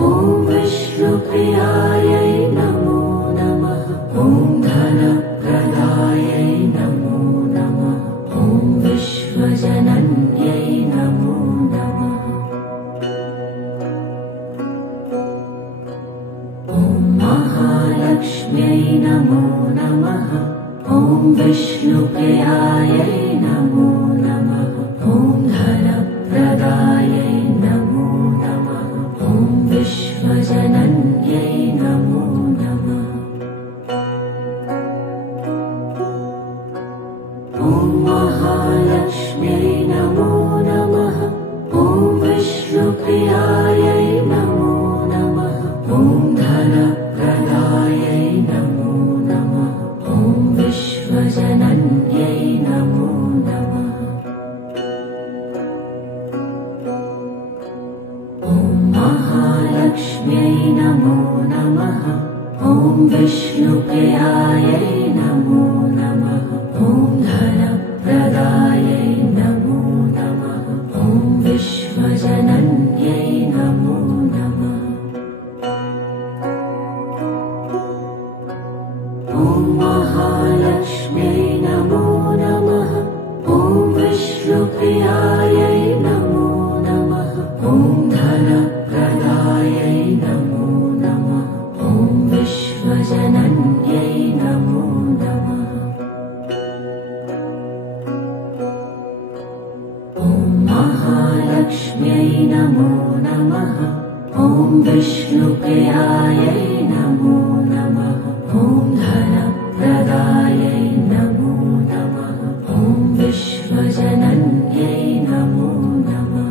ॐ विष्णुप्रियायै नमो नमः। ॐ धनप्रदायै नमो नमः। ॐ विश्वजनन्यै नमो नमः। ॐ महालक्ष्म्यै नमो नमः। ॐ विष्णुप्रियायै नमो नमः। ॐ धनप्रदायै नमो नमः। ॐ विश्वजनन्यै नमो नमः। ॐ महालक्ष्म्यै नमो नमः। ॐ विष्णुप्रियायै नमो नमः। ॐ धनप्रदायै नमो नमः। ॐ विश्वजनन्यै नमो नमः। ॐ महालक्ष्म्यै नमो नमः। ॐ विष्णुप्रियायै नमो नमः। ॐ धनप्रदायै नमो नमः। ॐ विश्वजनन्यै नमो नमः। ॐ महालक्ष्म्यै नमो नमः। ॐ विष्णुप्रियायै नमो नमः। महालक्ष्म्यै नमो नमः। ॐ विष्णुप्रियायै नमो नमः। ॐ धनप्रदायै नमो नमः। ॐ विश्वजनन्यै नमो नमः।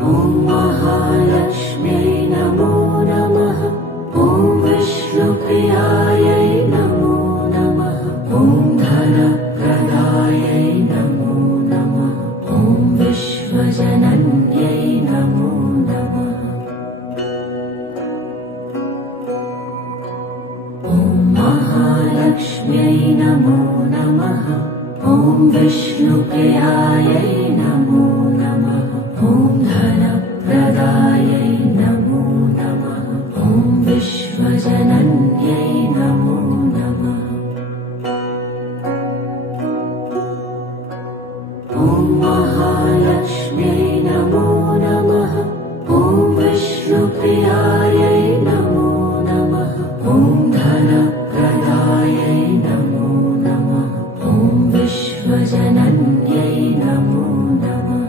ॐ महालक्ष्म्यै नमो नमः। ॐ विष्णुप्रियायै नमो नमः। ॐ धनप्रदायै नमो नमः। ॐ विश्वजनन्यै नमो नमः। ॐ महालक्ष्म्यै नमो नमः। ॐ विष्णुप्रियायै नमो नमः। ॐ धनप्रदायै नमो नमः। ॐ विश्वजनन्यै नमो नमः। ॐ महालक्ष्म्यै नमो नमः। ॐ विष्णुप्रियायै नमो नमः। ॐ धनप्रदायै नमो नमः। ॐ विश्वजनन्यै नमो नमः।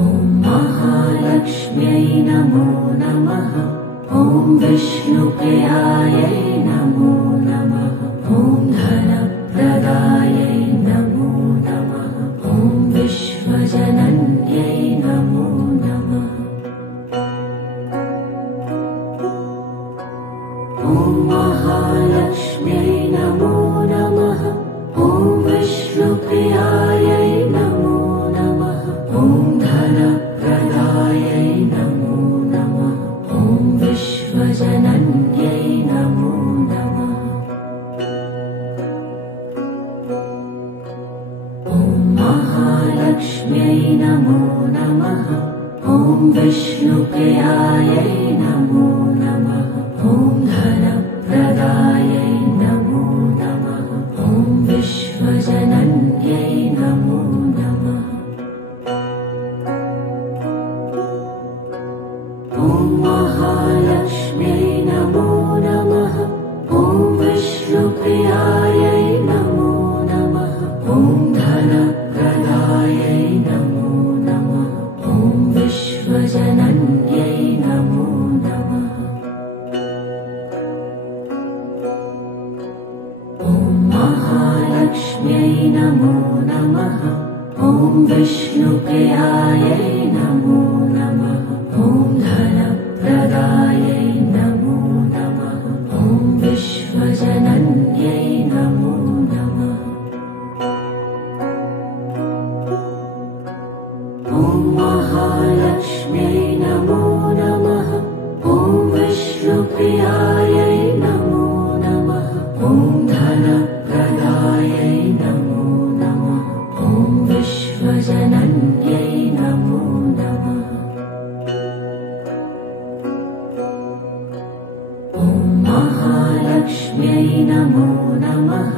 ॐ महालक्ष्म्यै नमो नमः। ॐ विष्णुप्रियायै नमो नमः। ॐ धनप्रदायै नमो नमः। ॐ विश्वजनन्यै नमो नमः। ॐ महालक्ष्म्यै नमो नमः। ॐ विष्णुप्रियायै नमो नमः। ॐ धनप्रदायै नमो नमः। ॐ विश्वजनन्यै नमो नमः। ॐ महालक्ष्म्यै नमो नमः। ॐ विष्णुप्रियायै नमो नमः। ॐ धनप्रदायै नमो नमः। ॐ विश्वजनन्यै नमो नमः। ॐ महालक्ष्म्यै नमो नमः। ॐ विष्णुप्रियायै नमो नमः। ॐ धनप्रदायै नमो नमः। ॐ विश्वजनन्यै नमो नमः। ॐ महालक्ष्म्यै नमो नमः। ॐ विष्णुप्रियायै नमो नमः। ॐ धनप्रदायै नमो नमः। ॐ विश्वजनन्यै नमो नमः। ॐ महालक्ष्म्यै नमो नमः। ॐ विष्णुप्रियायै नमो नमः। ॐ धनप्रदायै नमो नमः। ॐ विश्वजनन्यै नमो नमः। ॐ महालक्ष्म्यै नमो नमः।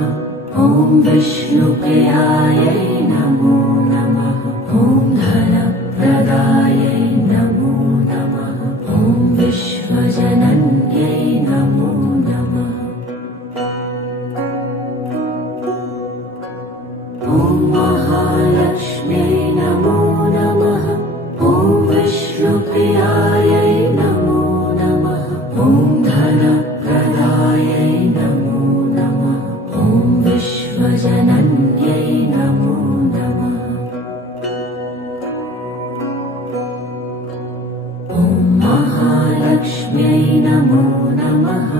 ॐ विष्णुप्रियायै नमो नमः। ॐ धनप्रदायै नमो नमः। ॐ विश्वजनन्यै नमो नमः। ॐ महालक्ष्म्यै नमो नमः। ॐ विष्णुप्रियायै नमो नमः। ॐ धनप्रदायै नमो नमः। ॐ विश्वजनन्यै नमो नमः। ॐ महालक्ष्म्यै नमो नमः।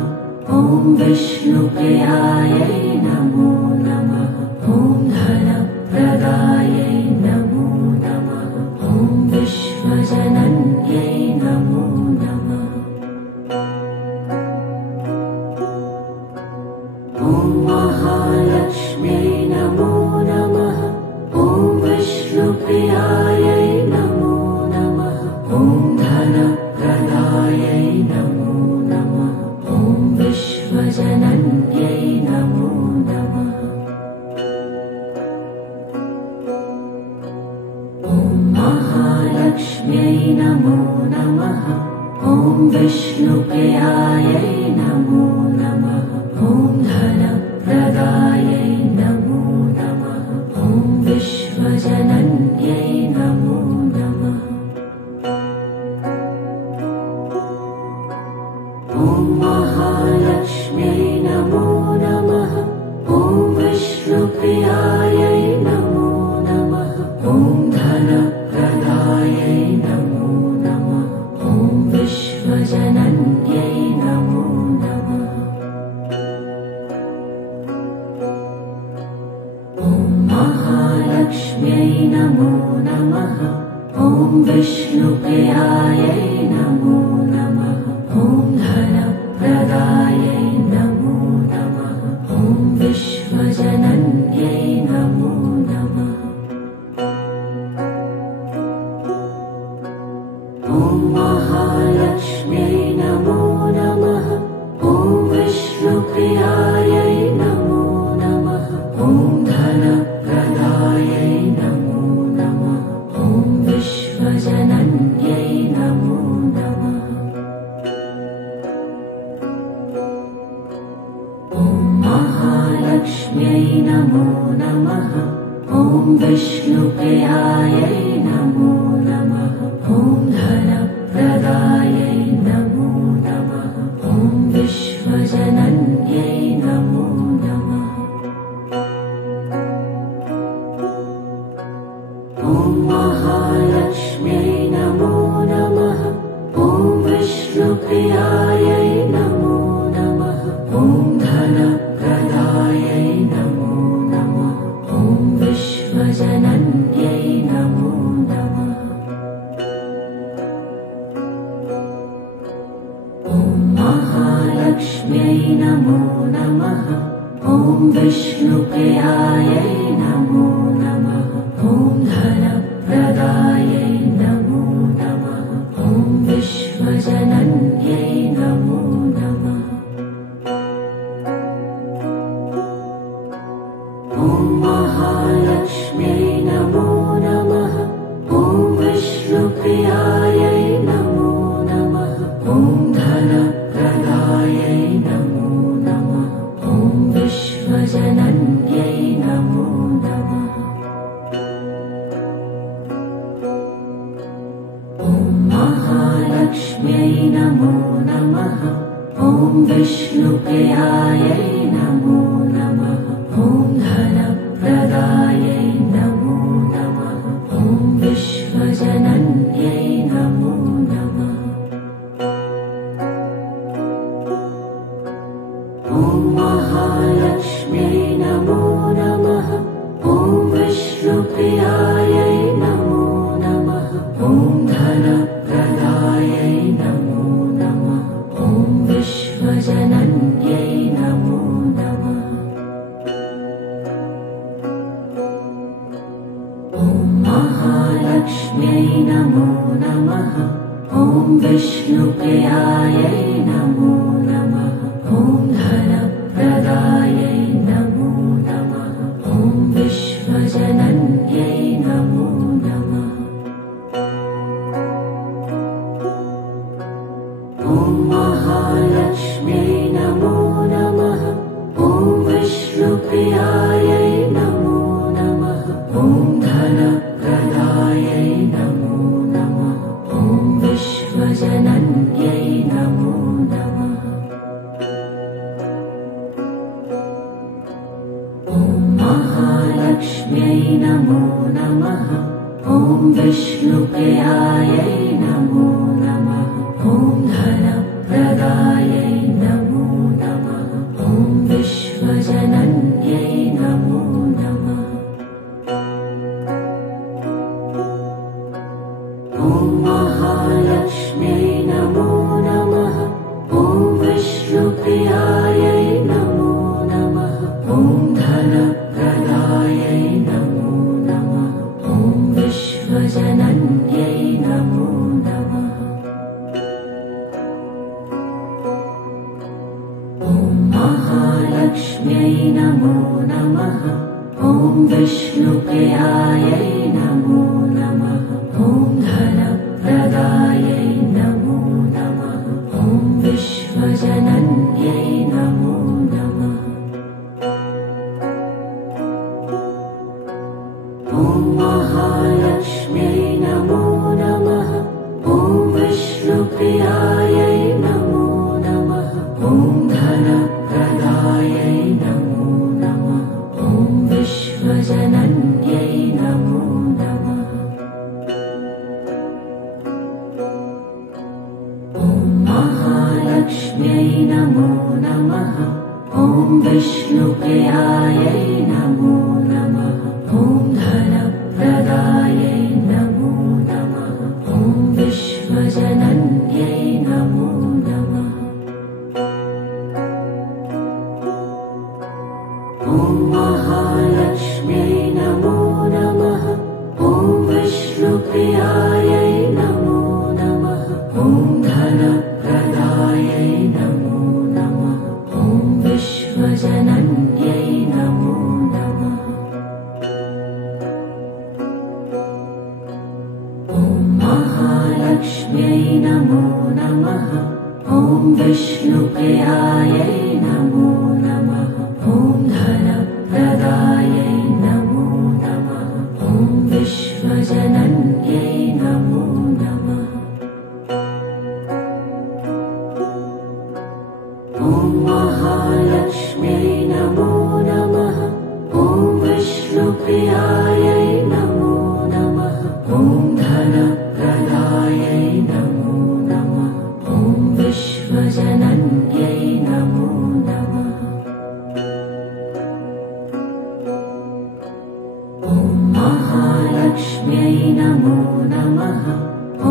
ॐ विष्णुप्रियायै नमो नमः। ॐ धनप्रदायै नमो नमः। ॐ विश्वजनन्यै नमो नमः। ॐ महालक्ष्म्यै नमो नमः। ॐ विष्णुप्रियायै नमो नमः। ॐ धनप्रदायै नमो नमः। ॐ विश्वजनन्यै नमो नमः। ॐ महालक्ष्म्यै नमो नमः। ॐ विष्णुप्रियायै नमो नमः। ॐ धनप्रदायै विष्णुप्रियायै नमो नमः। ॐ धनप्रदायै नमो नमः। ॐ विश्वजनन्यै नमो नमः। ॐ महालक्ष्म्यै नमो नमः। ॐ विष्णुप्रियायै नमो नमः। ॐ धनप्रदायै नमो नमः। ॐ विश्वजनन्यै नमो नमः। ॐ महालक्ष्म्यै नमो नमः। ॐ विष्णुप्रियायै नमो नमः। ॐ धनप्रदायै नमो नमः। ॐ विश्वजनन्यै नमो नमः। ॐ महालक्ष्म्यै नमो नमः। ॐ विष्णुप्रियायै नमो नमः। ॐ धनप्रदायै नमो नमः। ॐ विश्वजनन्यै नमो नमः। ॐ महालक्ष्म्यै नमो नमः। ॐ विष्णुप्रियायै नमो नमः। ॐ धनप्रदायै नमो नमः। ॐ विश्वजनन्यै नमो नमः। ॐ महालक्ष्म्यै नमो नमः। ॐ विष्णुप्रियायै नमो नमः। ॐ धनप्रदायै नमो नमः। ॐ विश्वजनन्यै नमो नमः। ॐ महालक्ष्म्यै नमो नमः। ॐ विष्णुप्रियायै नमो नमः। ॐ धनप्रदायै नमो नमः। ॐ विश्वजनन्यै नमो नमः। ॐ महालक्ष्म्यै नमो नमः। ॐ विष्णुप्रियायै नमो नमः। ॐ धनप्रदायै नमो नमः। ॐ विश्वजनन्यै नमो नमः। ॐ महालक्ष्म्यै नमो नमः। ॐ विष्णुप्रियायै नमो नमः। ॐ धनप्रदायै नमो नमः। ॐ विश्वजनन्यै नमो नमः। ॐ महालक्ष्म्यै नमो नमः। ॐ विष्णुप्रियायै नमो नमः। ॐ धनप्रदायै नमो नमः। ॐ विश्वजनन्यै नमो नमः। ॐ महालक्ष्म्यै नमो नमः। ॐ विष्णुप्रियायै नमो नमः। ॐ धनप्रदायै नमो नमः। ॐ विश्वजनन्यै नमो नमः। ॐ महालक्ष्म्यै नमो नमः। ॐ विष्णुप्रियायै नमो नमः। ॐ धनप्रदायै नमो नमः। ॐ विश्वजनन्यै नमो नमः। ॐ महालक्ष्म्यै नमो नमः। ॐ विष्णुप्रियायै नमो नमः। ॐ धनप्रदायै नमो नमः। ॐ विश्वजनन्यै नमो नमः। ॐ महालक्ष्म्यै नमो नमः। ॐ विष्णुप्रियायै नमो नमः। ॐ धनप्रदायै नमो नमः। ॐ विश्वजनन्यै नमो नमः। ॐ महालक्ष्म्यै नमो नमः। ॐ विष्णुप्रियायै नमो नमः। ॐ धनप्रदायै नमो नमः। ॐ विश्व विष्णुप्रियायै नमो नमः। ॐ धनप्रदायै नमो नमः। ॐ विश्वजनन्यै नमो नमः। ॐ महालक्ष्म्यै नमो नमः। ॐ विष्णुप्रियायै नमो नमः। ॐ धनप्रदायै नमो नमः। ॐ विश्वजनन्यै नमो नमः। ॐ महालक्ष्म्यै नमो नमः। ॐ विष्णुप्रियायै नमो नमः। ॐ धनप्रदायै नमो नमः। ॐ विश्वजनन्यै नमो नमः। ॐ महालक्ष्म्यै नमो नमः। ॐ विष्णुप्रियायै नमो नमः। ॐ धनप्रदायै नमो नमः। ॐ विश्वजनन्यै नमो नमः। ॐ महालक्ष्म्यै नमो नमः।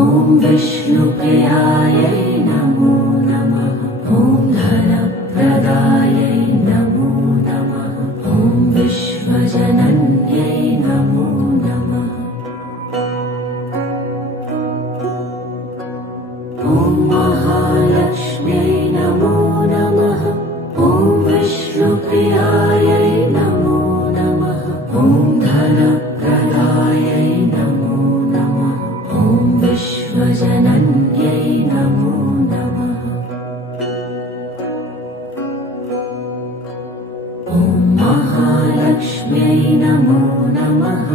ॐ विष्णुप्रियायै नमो नमः। ॐ धनप्रदायै नमो नमः। ॐ विश्वजनन्यै नमो नमः। ॐ महालक्ष्म्यै नमो नमः। ॐ विष्णुप्रियायै नमो नमः। ॐ धनप्रदायै नमो नमः। ॐ विश्वजनन्यै नमो नमः। ॐ महालक्ष्म्यै नमो नमः।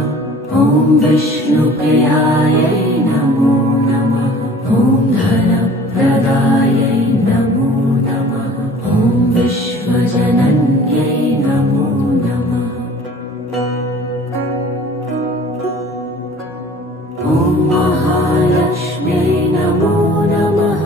ॐ विष्णुप्रियायै नमो नमः। ॐ धनप्रदायै नमो नमः। ॐ विश्वजनन्यै नमो नमः। ॐ महालक्ष्म्यै नमो नमः।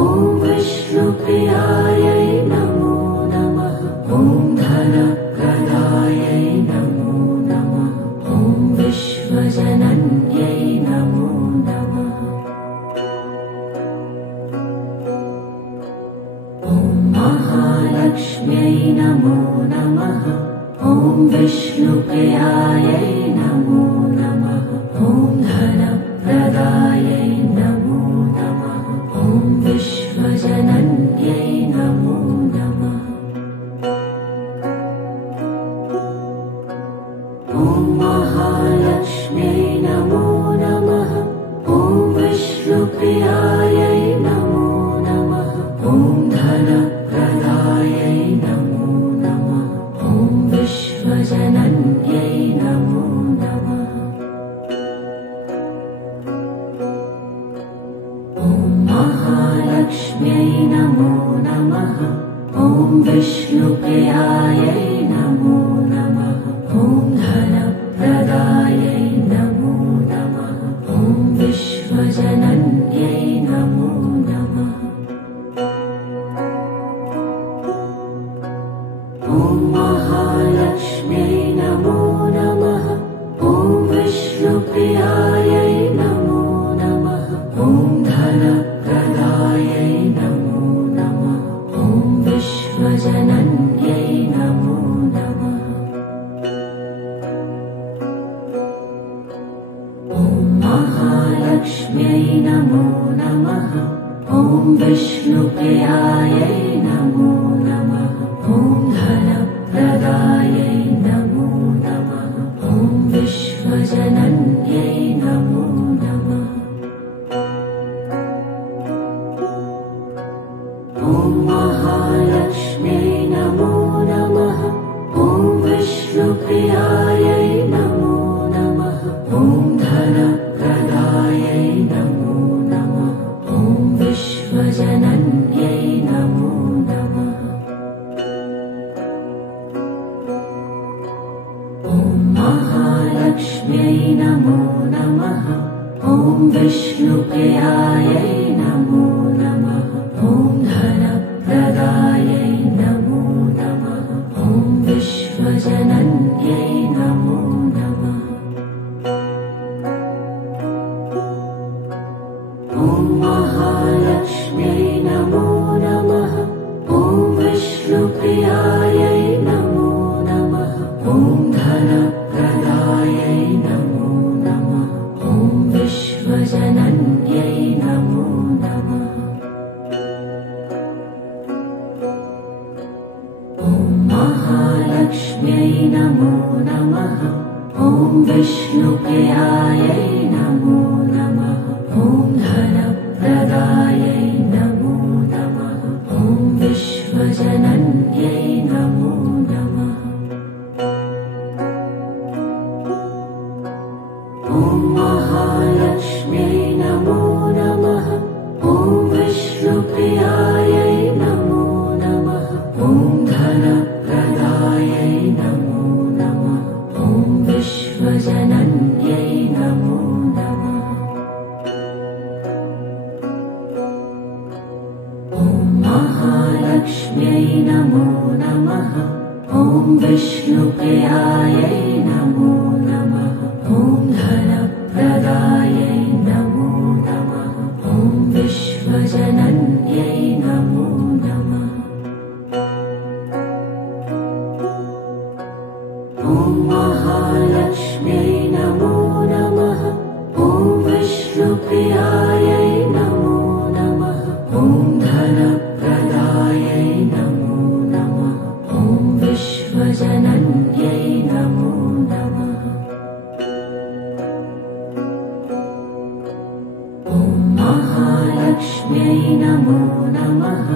ॐ विष्णुप्रियायै नमो नमः। ॐ धनप्रदायै नमो नमः। ॐ विश्वजनन्यै नमो नमः। ॐ महालक्ष्म्यै नमो नमः। ॐ विष्णुप्रियायै नमो नमः। ॐ धनप्रदायै नमो नमः। ॐ विश्वजनन्यै नमो नमः। ॐ महालक्ष्म्यै नमो नमः। ॐ विष्णुप्रियायै नमो नमः। ॐ धनप्रदायै नमो नमः। ॐ विश्वजनन्यै नमो नमः। ॐ महालक्ष्म्यै नमो नमः। ॐ विष्णुप्रियायै नमो नमः। ॐ धनप्रदायै नमो नमः। ॐ विश्वजनन्यै नमो नमः। ॐ महालक्ष्म्यै नमो नमः। ॐ विष्णुप्रियायै नमो नमः। ॐ धनप्रदायै नमो नमः। ॐ विश्वजनन्यै नमो नमः। ॐ महालक्ष्म्यै नमो नमः। ॐ विष्णुप्रियायै नमो नमः। ॐ धनप्रदायै नमो नमः। ॐ विश्वजनन्यै नमो नमः। ॐ महालक्ष्म्यै नमो नमः। ॐ विष्णुप्रियायै नमो नमः। ॐ धनप्रदायै नमो नमः। ॐ विश्वजनन्यै नमो नमः। ॐ महालक्ष्म्यै नमो नमः। ॐ विष्णुप्रियायै नमो नमः। ॐ धनप्रदायै नमो नमः। महालक्ष्म्यै नमो नमः। ॐ विष्णुप्रियायै नमो नमः। ॐ धनप्रदायै नमो नमः। ॐ विश्वजनन्यै नमो नमः। ॐ महालक्ष्म्यै नमो नमः। ॐ विष्णुप्रियायै नमो नमः। ॐ धनप्रदायै नमो नमः। ॐ विश्वजनन्यै नमो नमः। ॐ महालक्ष्म्यै नमो नमः। ॐ विष्णुप्रियायै नमो नमः। ॐ धनप्रदायै नमो नमः। ॐ विश्वजनन्यै नमो नमः। ॐ महालक्ष्म्यै नमो नमः। ॐ विष्णुप्रियायै नमो नमः। ॐ धनप्रदायै नमो नमः। ॐ विश्वजनन्यै नमो नमः। ॐ महालक्ष्म्यै नमो नमः।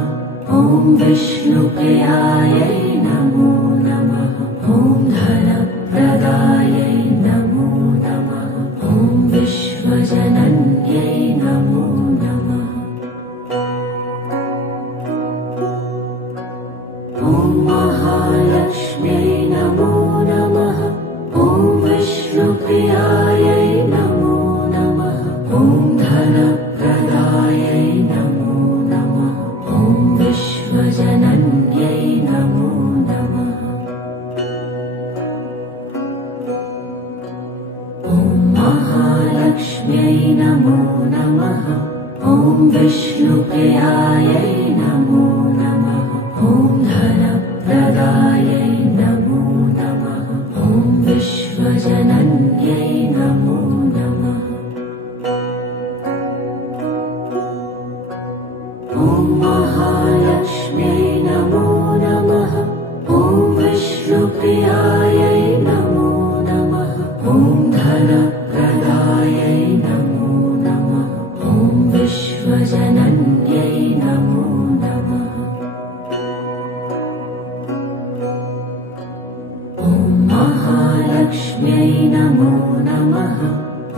ॐ विष्णुप्रियायै नमो नमः। ॐ धनप्रदायै नमो नमः। ॐ विश्वजनन्यै नमो नमः। ॐ महालक्ष्म्यै नमो नमः। ॐ विष्णुप्रियायै नमो नमः। ॐ धनप्रदायै नमो नमः। ॐ विश्वजनन्यै नमो नमः। ॐ महालक्ष्म्यै नमो नमः। ॐ विष्णुप्रियायै नमो नमः। ॐ धनप्रदायै नमो नमः। ॐ विश्वजनन्यै नमो नमः। ॐ महालक्ष्म्यै नमो नमः। ॐ विष्णुप्रियायै नमो नमः। ॐ धनप्रदायै नमो नमः। ॐ विश्वजनन्यै नमो नमः। ॐ महालक्ष्म्यै नमो नमः।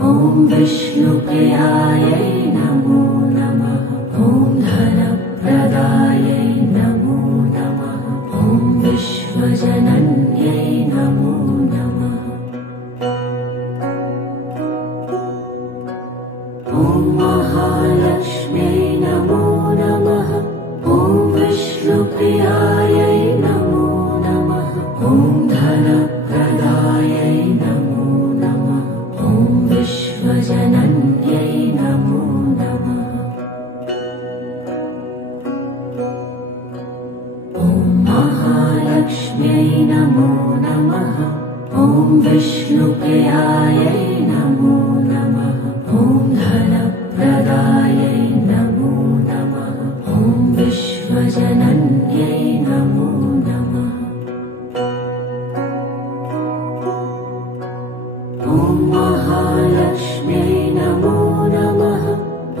ॐ विष्णुप्रियायै नमो नमः। ॐ धनप्रदायै नमो नमः। ॐ विश्वजनन्यै नमो नमः। ॐ महालक्ष्म्यै नमो नमः। ॐ विष्णुप्रियायै नमो नमः। ॐ धनप्रदायै नमो नमः। ॐ विश्वजनन्यै नमो नमः। ॐ महालक्ष्म्यै नमो नमः। ॐ विष्णुप्रियायै नमो नमः। ॐ धनप्रदायै नमो नमः। ॐ विश्वजनन्यै नमो नमः। ॐ महालक्ष्म्यै नमो नमः।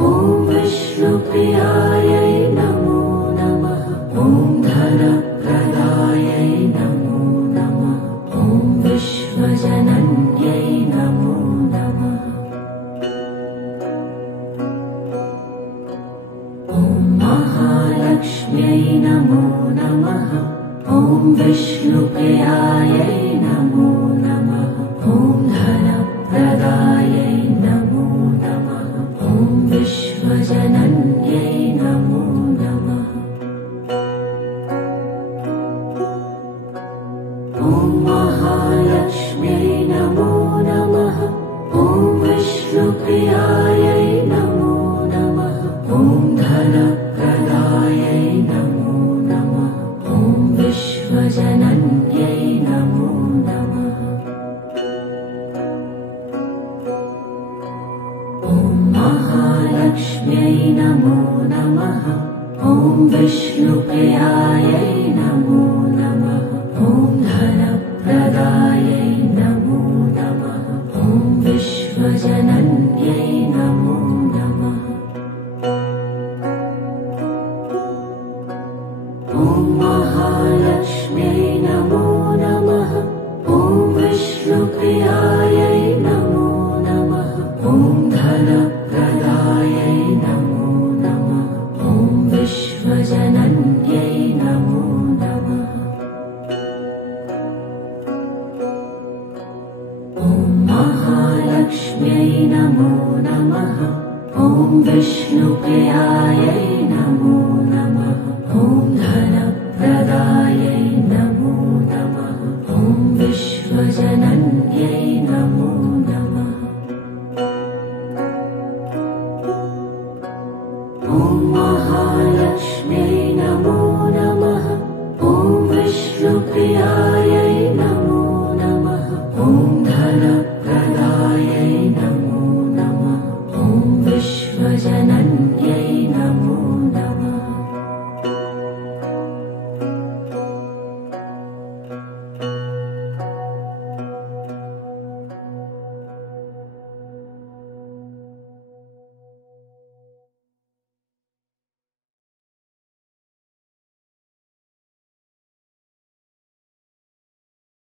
ॐ विष्णुप्रियायै नमो नमः। ॐ धनप्रदायै नमो नमः। ॐ विश्वजनन्यै नमो नमः। ॐ महालक्ष्म्यै नमो नमः। ॐ विष्णुप्रियायै नमो नमः। ॐ धनप्रदायै नमो नमः। ॐ विश्वजनन्यै नमो नमः। ॐ महालक्ष्म्यै नमो नमः। ॐ विष्णुप्रियायै नमो नमः। ॐ धनप्रदायै नमो नमः। ॐ विश्वजनन्यै नमो नमः। ॐ महालक्ष्म्यै नमो नमः। ॐ विष्णुप्रियायै नमो नमः। ॐ धनप्रदायै विष्णुप्रियायै नमो नमः। ॐ धनप्रदायै नमो नमः। ॐ विश्वजनन्यै नमो नमः। ॐ महालक्ष्म्यै नमो नमः। ॐ विष्णुप्रियायै नमो नमः। ॐ